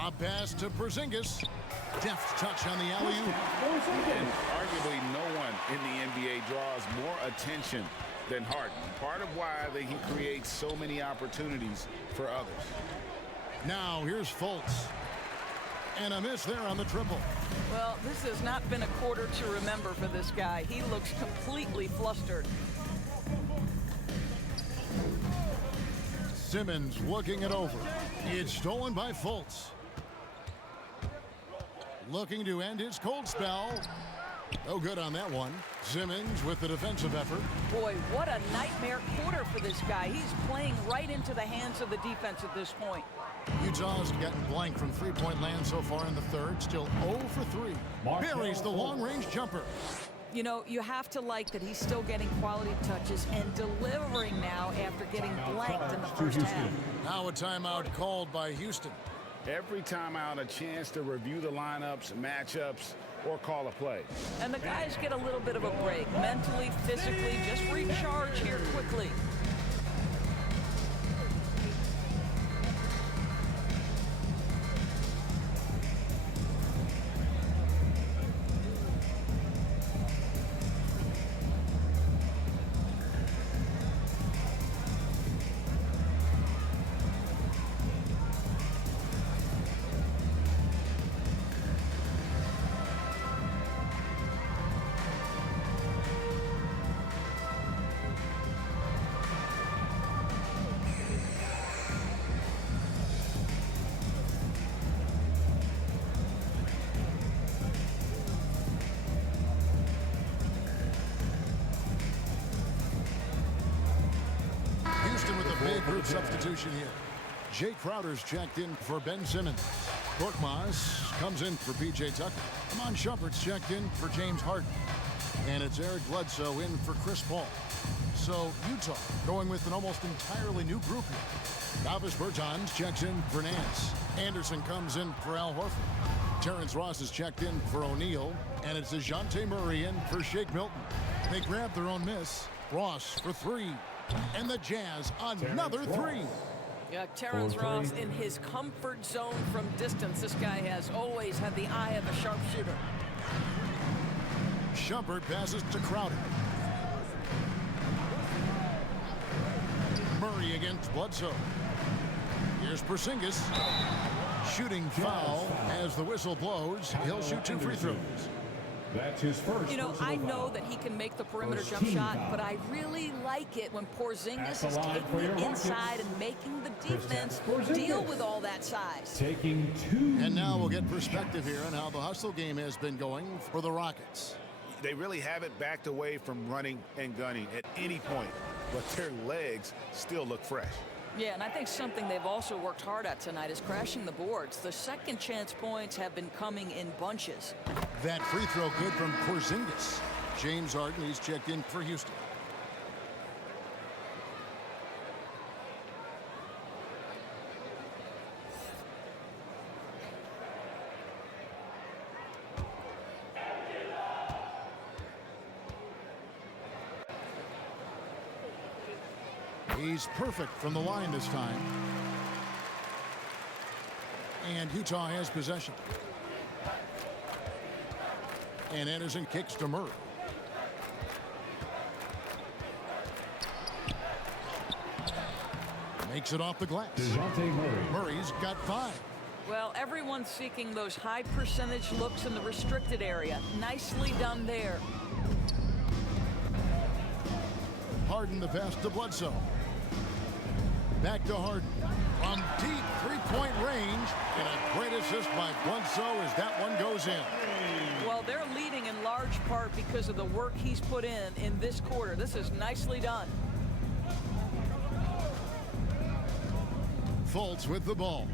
A pass to Porzingis. Deft touch on the alley-oop. And arguably no one in the NBA draws more attention than Harden. Part of why he creates so many opportunities for others. Now here's Fultz. And a miss there on the triple. Well, this has not been a quarter to remember for this guy. He looks completely flustered. Simmons looking it over. It's stolen by Fultz. Looking to end his cold spell. No good on that one. Simmons with the defensive effort. Boy, what a nightmare quarter for this guy. He's playing right into the hands of the defense at this point. Utah's gotten blank from three-point land so far in the third. Still 0 for 3. Buries the long-range jumper. You know, you have to like that he's still getting quality touches and delivering now after getting blanked in the first half. Now a timeout called by Houston. Every timeout, a chance to review the lineups, matchups, or call a play. And the guys get a little bit of a break, mentally, physically, just recharge here quickly. Group substitution here. Jay Crowder's checked in for Ben Simmons. Korkmaz comes in for P.J. Tucker. Amon Shumpert's checked in for James Harden. And it's Eric Bledsoe in for Chris Paul. So Utah going with an almost entirely new group here. Davis Bertans checks in for Nance. Anderson comes in for Al Horford. Terrence Ross is checked in for O'Neal. And it's DeJounte Murray in for Shake Milton. They grab their own miss. Ross for 3. And the Jazz, another 3. Yeah, Terrence Ross in his comfort zone from distance. This guy has always had the eye of a sharpshooter. Shumpert passes to Crowder. Murray against Bledsoe. Here's Porzingis. Shooting foul as the whistle blows. He'll shoot 2 free throws. That's his first. You know, I know that he can make the perimeter jump shot, but I really like it when Porzingis is taking it inside and making the defense deal with all that size. Taking 2. And now we'll get perspective here on how the hustle game has been going for the Rockets. They really haven't backed away from running and gunning at any point, but their legs still look fresh. Yeah, and I think something they've also worked hard at tonight is crashing the boards. The second chance points have been coming in bunches. That free throw good from Porzingis. James Harden, he's checked in for Houston. He's perfect from the line this time. And Utah has possession. And Anderson kicks to Murray. Makes it off the glass. DeJounte Murray. Murray's got 5. Well, everyone's seeking those high percentage looks in the restricted area. Nicely done there. Harden the pass to Bledsoe. Back to Harden. From deep three-point range. And a great assist by Bledsoe as that one goes in. Well, they're leading in large part because of the work he's put in this quarter. This is nicely done. Fultz with the ball.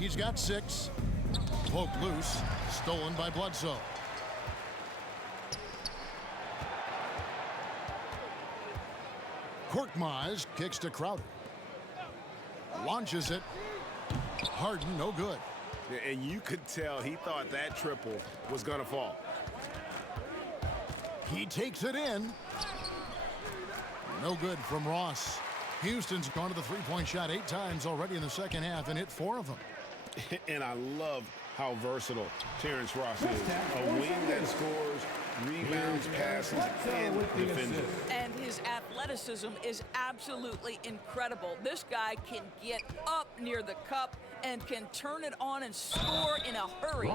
He's got 6. Poked loose. Stolen by Bledsoe. Korkmaz kicks to Crowder. Launches it. Harden, no good. And you could tell he thought that triple was going to fall. He takes it in. No good from Ross. Houston's gone to the three-point shot 8 times already in the second half and hit 4 of them. And I love how versatile Terrence Ross is. A wing that scores, rebounds, passes, and defends. And his athleticism is absolutely incredible. This guy can get up near the cup and can turn it on and score in a hurry.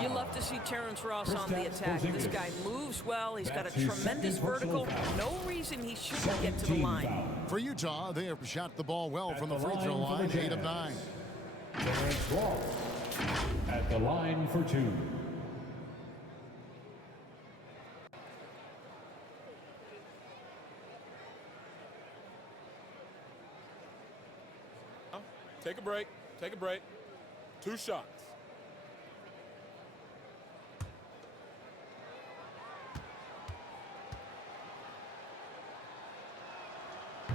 You love to see Terrence Ross on the attack. This guy moves well. He's got a tremendous vertical. No reason he shouldn't get to the line. For Utah, they have shot the ball well from the free throw line, 8 of 9. Terrence Ross at the line for 2. Take a break. Take a break. 2 shots.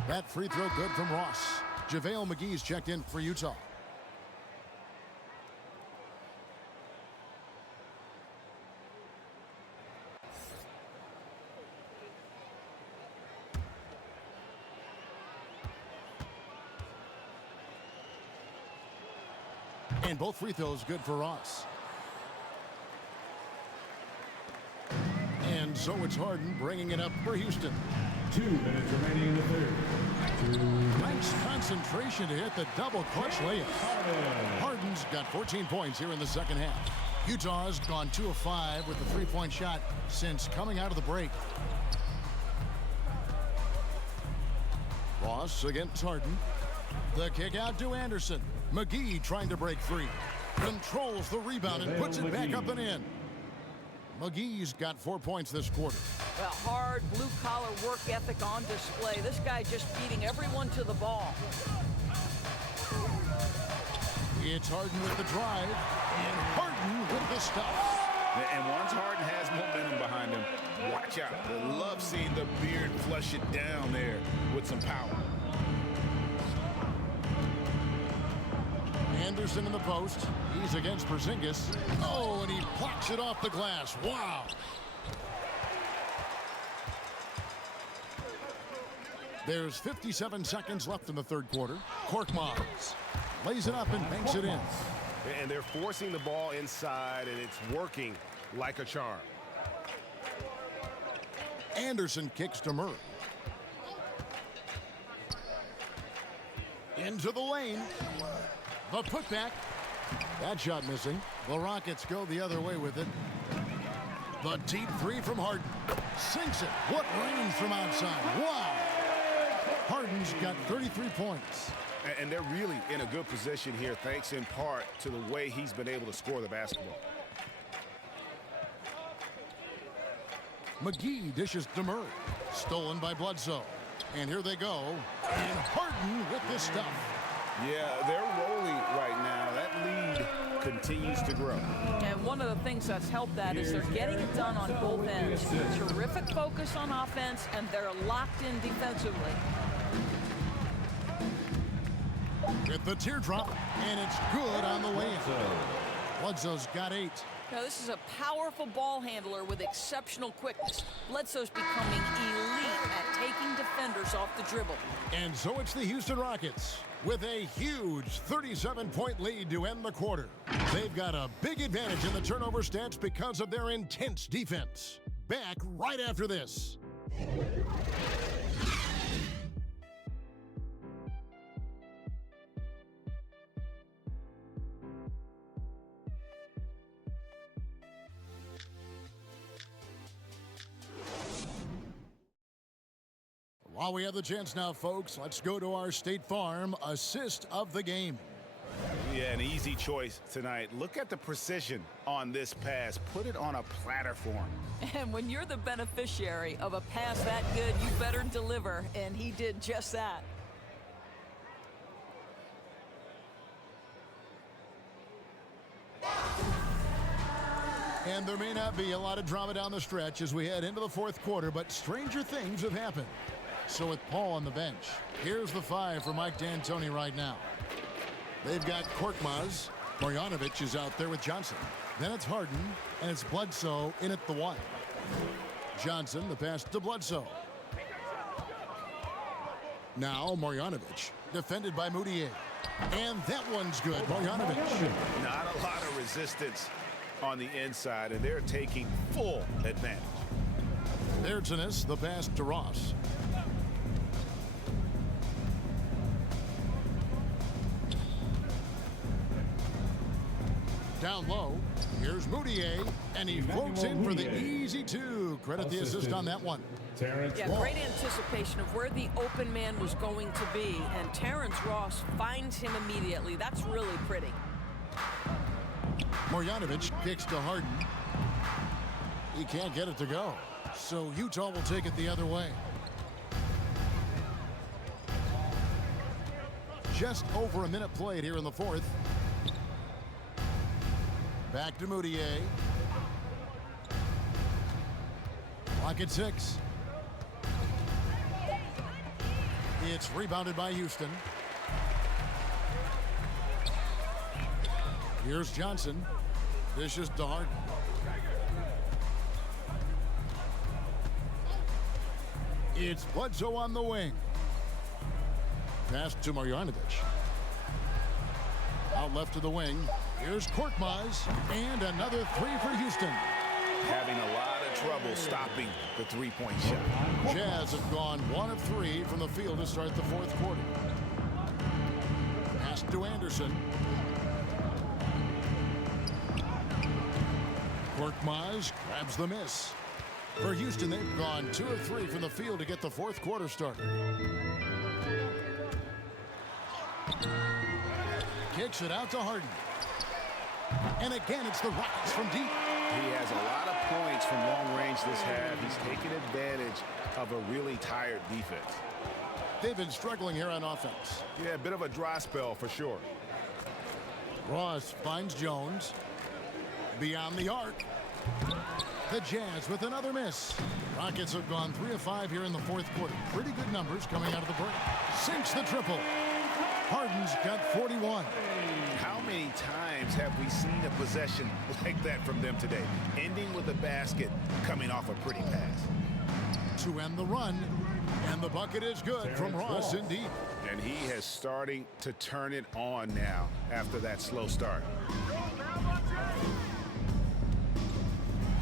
That free throw good from Ross. JaVale McGee's checked in for Utah. And both free throws good for Ross. And so it's Harden bringing it up for Houston. 2 minutes remaining in the third. Nice concentration to hit the double clutch layup. Harden's got 14 points here in the second half. Utah's gone 2 of 5 with the three-point shot since coming out of the break. Ross against Harden. The kick out to Anderson. McGee trying to break free. Controls the rebound and puts it back up and in. McGee's got 4 points this quarter. Well, hard blue-collar work ethic on display. This guy just beating everyone to the ball. It's Harden with the drive, and Harden with the stop. And once Harden has momentum behind him, watch out. I love seeing the beard flush it down there with some power. Anderson in the post. He's against Porzingis. Oh, and he blocks it off the glass. Wow. There's 57 seconds left in the third quarter. Korkmaz lays it up and banks it in. And they're forcing the ball inside, and it's working like a charm. Anderson kicks to Murray. Into the lane. The putback. That shot missing. The Rockets go the other way with it. The deep three from Harden. Sinks it. What range from outside. Wow. Harden's got 33 points. And they're really in a good position here, thanks in part to the way he's been able to score the basketball. McGee dishes to Murray. Stolen by Bledsoe. And here they go. And Harden with this stuff. Yeah, they're rolling right now. That lead continues to grow. And one of the things that's helped that is they're getting it done on both ends. Terrific focus on offense, and they're locked in defensively. With the teardrop, and it's good on the way in. Bledsoe's got 8. Now, this is a powerful ball handler with exceptional quickness. Bledsoe's becoming elite at taking defenders off the dribble. And so it's the Houston Rockets with a huge 37-point lead to end the quarter. They've got a big advantage in the turnover stats because of their intense defense. Back right after this. While we have the chance now, folks, let's go to our State Farm assist of the game. Yeah, an easy choice tonight. Look at the precision on this pass. Put it on a platter for him. And when you're the beneficiary of a pass that good, you better deliver, and he did just that. And there may not be a lot of drama down the stretch as we head into the fourth quarter, but stranger things have happened. So with Paul on the bench, here's the 5 for Mike D'Antoni right now. They've got Korkmaz. Marjanovic is out there with Johnson. Then it's Harden, and it's Bledsoe in at the 1. Johnson, the pass to Bledsoe. Now Marjanovic, defended by Moutier. And that one's good, Marjanovic. Not a lot of resistance on the inside, and they're taking full advantage. There's Ennis, the pass to Ross. Down low, here's Moutier, and he floats in for the easy 2. Credit the assist on that one. Yeah, great anticipation of where the open man was going to be, and Terrence Ross finds him immediately. That's really pretty. Marjanovic kicks to Harden. He can't get it to go, so Utah will take it the other way. Just over a minute played here in the fourth. Back to Moutier. Clock at 6. It's rebounded by Houston. Here's Johnson. Dishes to Harden. It's Bledsoe on the wing. Pass to Marjanovic. Out left to the wing. Here's Korkmaz. And another three for Houston. Having a lot of trouble stopping the three-point shot. Jazz have gone 1 of 3 from the field to start the fourth quarter. Pass to Anderson. Korkmaz grabs the miss. For Houston, they've gone 2 of 3 from the field to get the fourth quarter started. Kicks it out to Harden. And again, it's the Rockets from deep. He has a lot of points from long range this half. He's taken advantage of a really tired defense. They've been struggling here on offense. Yeah, a bit of a dry spell for sure. Ross finds Jones. Beyond the arc. The Jazz with another miss. Rockets have gone 3 of 5 here in the fourth quarter. Pretty good numbers coming out of the break. Sinks the triple. Harden's got 41. How many times have we seen a possession like that from them today? Ending with a basket, coming off a pretty pass. To end the run. And the bucket is good from Ross indeed. And he is starting to turn it on now after that slow start.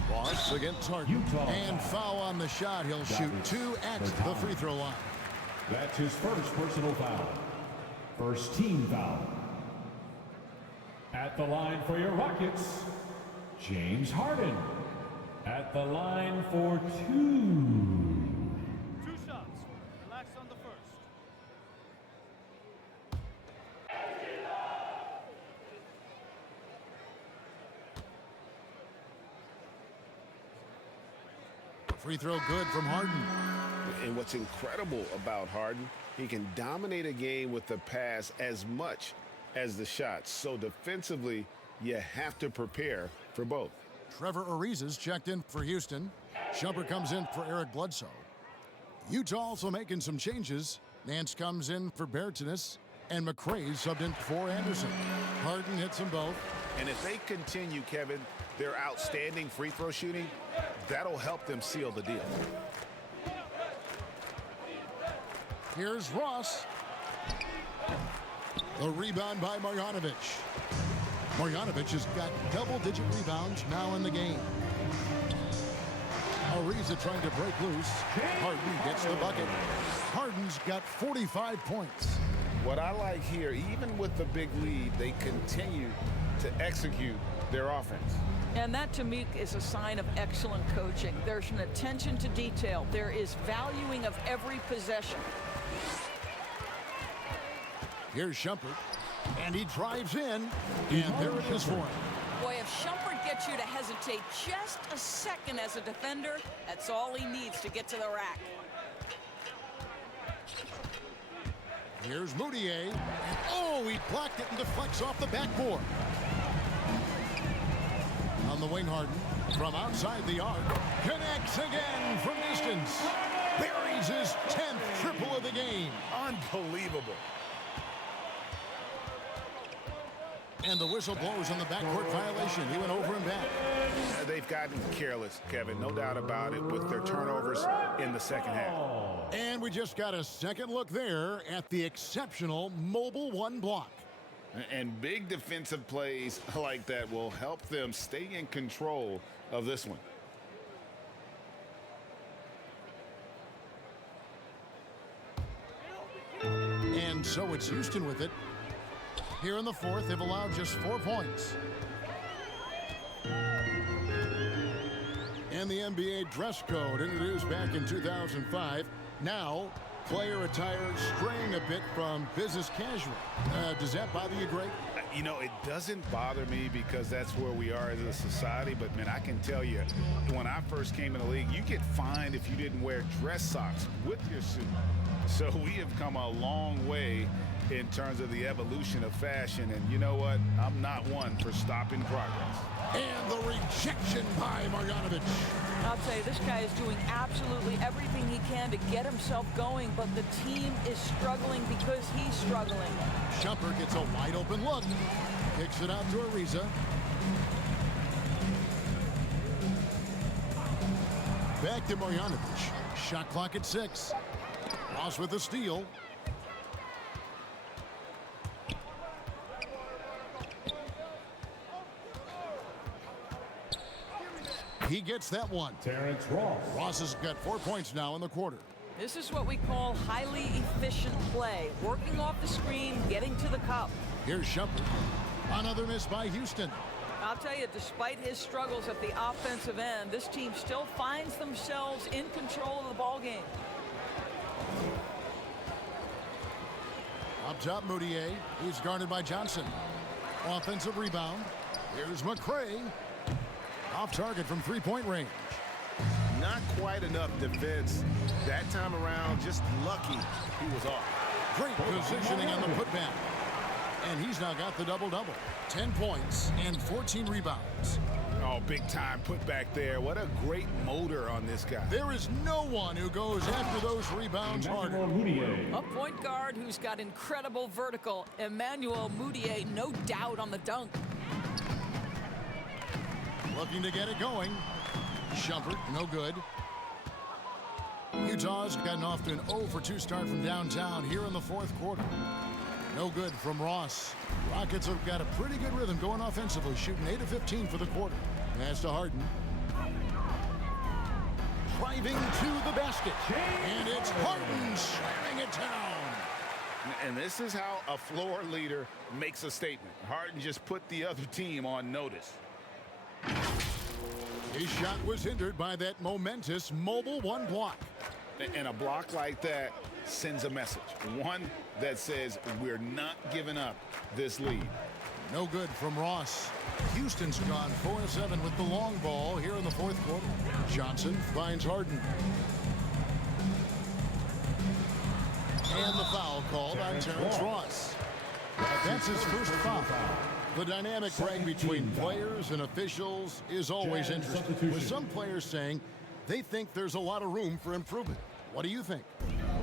Ross against Harden. And foul on the shot. He'll shoot 2 at the free throw line. That's his first personal foul. First team foul. At the line for your Rockets, James Harden. At the line for 2. 2 shots. Relax on the first. Free throw good from Harden. And what's incredible about Harden, he can dominate a game with the pass as much as the shots. So defensively, you have to prepare for both. Trevor Ariza's checked in for Houston. Shumpert comes in for Eric Bledsoe. Utah also making some changes. Nance comes in for Bertans, and McRae subbed in for Anderson. Harden hits them both. And if they continue, Kevin, their outstanding free throw shooting, that'll help them seal the deal. Here's Ross. The rebound by Marjanovic. Marjanovic has got double-digit rebounds now in the game. Ariza trying to break loose. Harden gets the bucket. Harden's got 45 points. What I like here, even with the big lead, they continue to execute their offense. And that, to me, is a sign of excellent coaching. There's an attention to detail. There is valuing of every possession. Here's Shumpert, and he drives in, and there it is for him. Boy, if Shumpert gets you to hesitate just a second as a defender, that's all he needs to get to the rack. Here's Moutier, and oh, he blocked it and deflects off the backboard. On the wing, Harden, from outside the arc, connects again from distance. Buries his 10th triple of the game. Unbelievable. And the whistle blows on the backcourt violation. He went over and back. They've gotten careless, Kevin, no doubt about it, with their turnovers in the second half. And we just got a second look there at the exceptional mobile 1 block. And big defensive plays like that will help them stay in control of this one. And so it's Houston with it. Here in the fourth, they've allowed just 4 points. And the NBA dress code introduced back in 2005. Now, player attire straying a bit from business casual. Does that bother you, Greg? You know, it doesn't bother me because that's where we are as a society. But, man, I can tell you, when I first came in the league, you get fined if you didn't wear dress socks with your suit. So we have come a long way in terms of the evolution of fashion. And you know what? I'm not one for stopping progress. And the rejection by Marjanovic. I'll tell you, this guy is doing absolutely everything he can to get himself going, but the team is struggling because he's struggling. Shumpert gets a wide open look. Kicks it out to Ariza. Back to Marjanovic. Shot clock at 6. Ross with a steal. He gets that one. Terrence Ross. Ross has got 4 points now in the quarter. This is what we call highly efficient play. Working off the screen, getting to the cup. Here's Shumpert. Another miss by Houston. I'll tell you, despite his struggles at the offensive end, this team still finds themselves in control of the ball game. Up top, Moutier. He's guarded by Johnson. Offensive rebound. Here's McCray. Off target from three-point range. Not quite enough defense that time around. Just lucky he was off. Great positioning on the putback. And he's now got the double-double. 10 points and 14 rebounds. Oh, big time putback there. What a great motor on this guy. There is no one who goes after those rebounds harder. A point guard who's got incredible vertical. Emmanuel Mudiay, no doubt on the dunk. Looking to get it going. Shumpert, no good. Utah's gotten off to an 0 for 2 start from downtown here in the fourth quarter. No good from Ross. Rockets have got a pretty good rhythm going offensively, shooting 8 of 15 for the quarter. Pass to Harden. Driving to the basket. And it's Harden slamming it down. And this is how a floor leader makes a statement. Harden just put the other team on notice. His shot was hindered by that momentous mobile one block. And a block like that sends a message. One that says we're not giving up this lead. No good from Ross. Houston's gone 4-7 with the long ball here in the fourth quarter. Johnson finds Harden. And the foul called on Terrence Ross. That's his first foul. The dynamic, Greg, between players and officials is always interesting, with some players saying they think there's a lot of room for improvement. What do you think?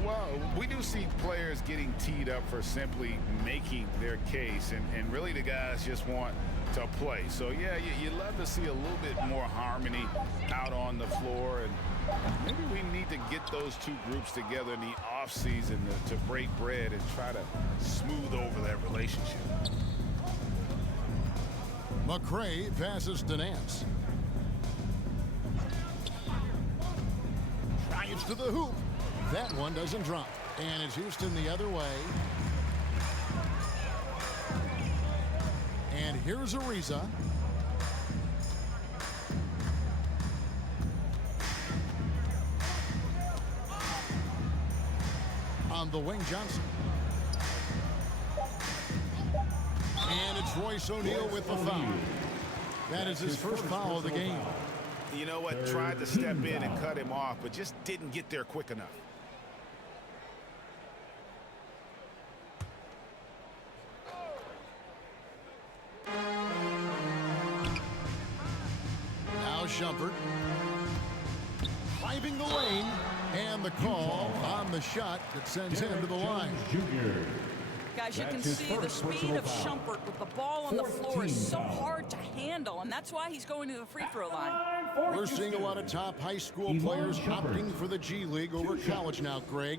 Well, we do see players getting teed up for simply making their case, and really the guys just want to play. So, yeah, you love to see a little bit more harmony out on the floor, and maybe we need to get those two groups together in the offseason to break bread and try to smooth over that relationship. McCray passes to Nance. Drives to the hoop. That one doesn't drop. And it's Houston the other way. And here's Ariza. On the wing, Johnson. And it's Royce O'Neal with the foul. That is his first foul of the game. You know what? Tried to step in and cut him off, but just didn't get there quick enough. Now Shumpert. Driving the lane. And the call on the shot that sends him to the line. Guys, you can see the speed of Shumpert with the ball on the floor is so hard to handle, and that's why he's going to the free throw line. We're seeing a lot of top high school players opting for the G League over college now, Greg.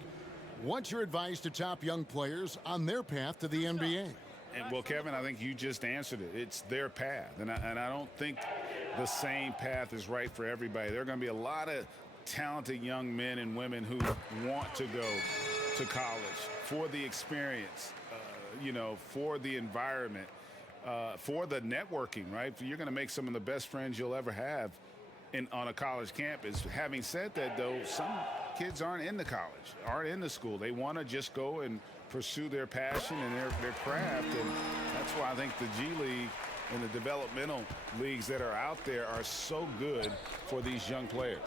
What's your advice to top young players on their path to the NBA? And, well, Kevin, I think you just answered it. It's their path, and I don't think the same path is right for everybody. There are going to be a lot of talented young men and women who want to go to college for the experience, for the environment, for the networking, right? You're going to make some of the best friends you'll ever have on a college campus. Having said that, though, some kids aren't into college, aren't into school. They want to just go and pursue their passion and their craft, and that's why I think the G League and the developmental leagues that are out there are so good for these young players.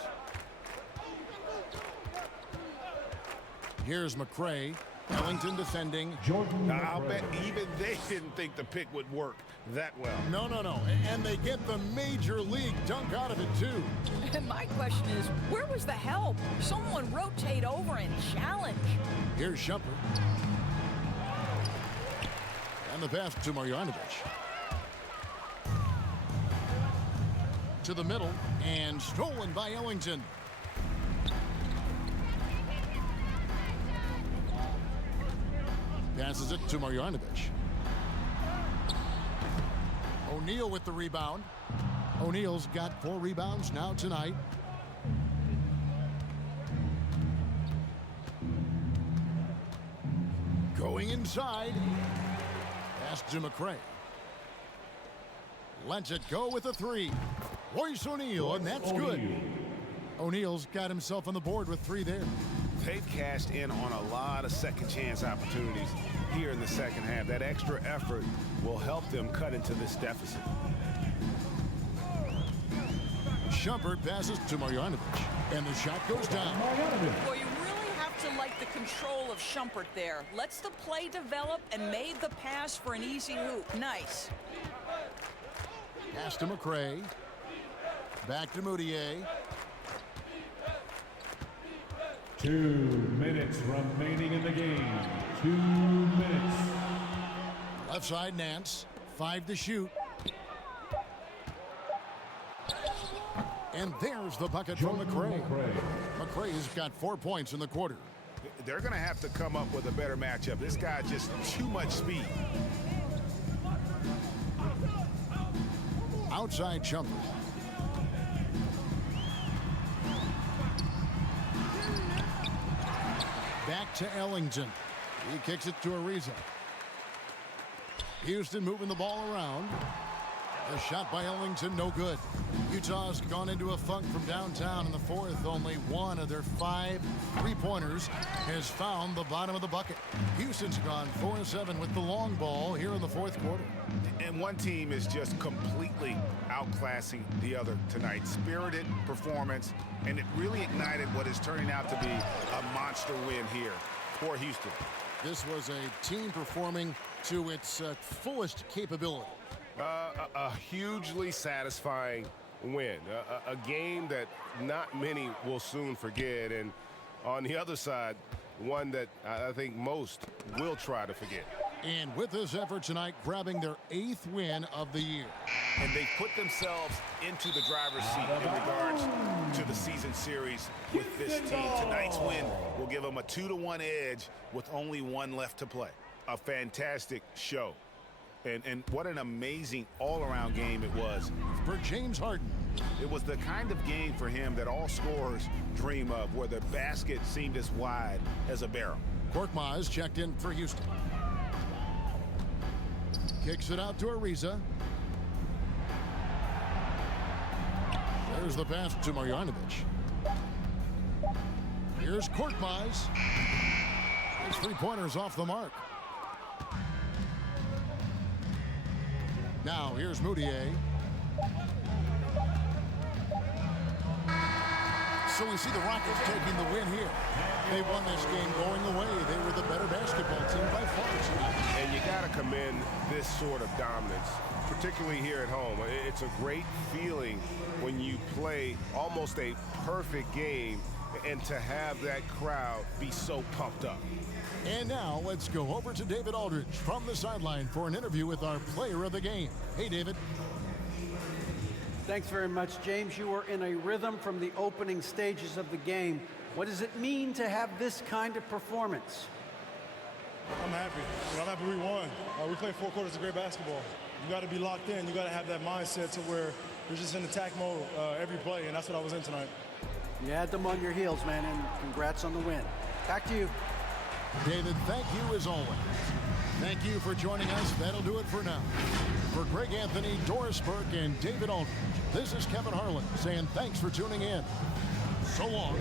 Here's McCray. Ellington defending. I'll bet even they didn't think the pick would work that well. No. And they get the major league dunk out of it, too. And my question is, where was the help? Someone rotate over and challenge. Here's Shumpert. And the pass to Marjanovic. To the middle, and stolen by Ellington. Passes it to Marjanovic. O'Neal with the rebound. O'Neal's got 4 rebounds now tonight. Going inside. Pass to McCray. Lets it go with a 3. Royce O'Neal, and that's good. O'Neal's got himself on the board with 3 there. They've cashed in on a lot of second chance opportunities here in the second half. That extra effort will help them cut into this deficit. Shumpert passes to Marjanovic, and the shot goes down. Well, you really have to like the control of Shumpert there. Lets the play develop and made the pass for an easy hoop. Nice. Pass to McCray. Back to Moutier. 2 minutes remaining in the game. 2 minutes. Left side, Nance. 5 to shoot. And there's the bucket from McCray. McCray's got 4 points in the quarter. They're going to have to come up with a better matchup. This guy just too much speed. Outside Shumpert. Back to Ellington. He kicks it to Ariza. Houston moving the ball around. A shot by Ellington, no good. Utah's gone into a funk from downtown in the fourth. Only one of their 5 3-pointers has found the bottom of the bucket. Houston's gone 4-7 with the long ball here in the fourth quarter. And one team is just completely outclassing the other tonight. Spirited performance, and it really ignited what is turning out to be a monster win here for Houston. This was a team performing to its fullest capability. A hugely satisfying win. A game that not many will soon forget. And on the other side, one that I think most will try to forget. And with this effort tonight, grabbing their 8th win of the year. And they put themselves into the driver's seat in regards to the season series with this team. Tonight's win will give them a 2-1 edge with only 1 left to play. A fantastic show. And what an amazing all-around game it was. For James Harden. It was the kind of game for him that all scorers dream of, where the basket seemed as wide as a barrel. Korkmaz checked in for Houston. Kicks it out to Ariza. There's the pass to Marjanovic. Here's Korkmaz. His 3-pointers off the mark. Now here's Moutier. So we see the Rockets taking the win here. They won this game going away. They were the better basketball team by far tonight. And you got to commend this sort of dominance, particularly here at home. It's a great feeling when you play almost a perfect game and to have that crowd be so pumped up. And now let's go over to David Aldridge from the sideline for an interview with our player of the game. Hey, David. Thanks very much, James. You were in a rhythm from the opening stages of the game. What does it mean to have this kind of performance? I'm happy. I'm happy we won. We played 4 quarters of great basketball. You got to be locked in. You got to have that mindset to where you're just in attack mode every play, and that's what I was in tonight. You had them on your heels, man, and congrats on the win. Back to you. David, thank you as always. Thank you for joining us. That'll do it for now. For Greg Anthony, Doris Burke, and David Aldridge, this is Kevin Harlan saying thanks for tuning in. So long.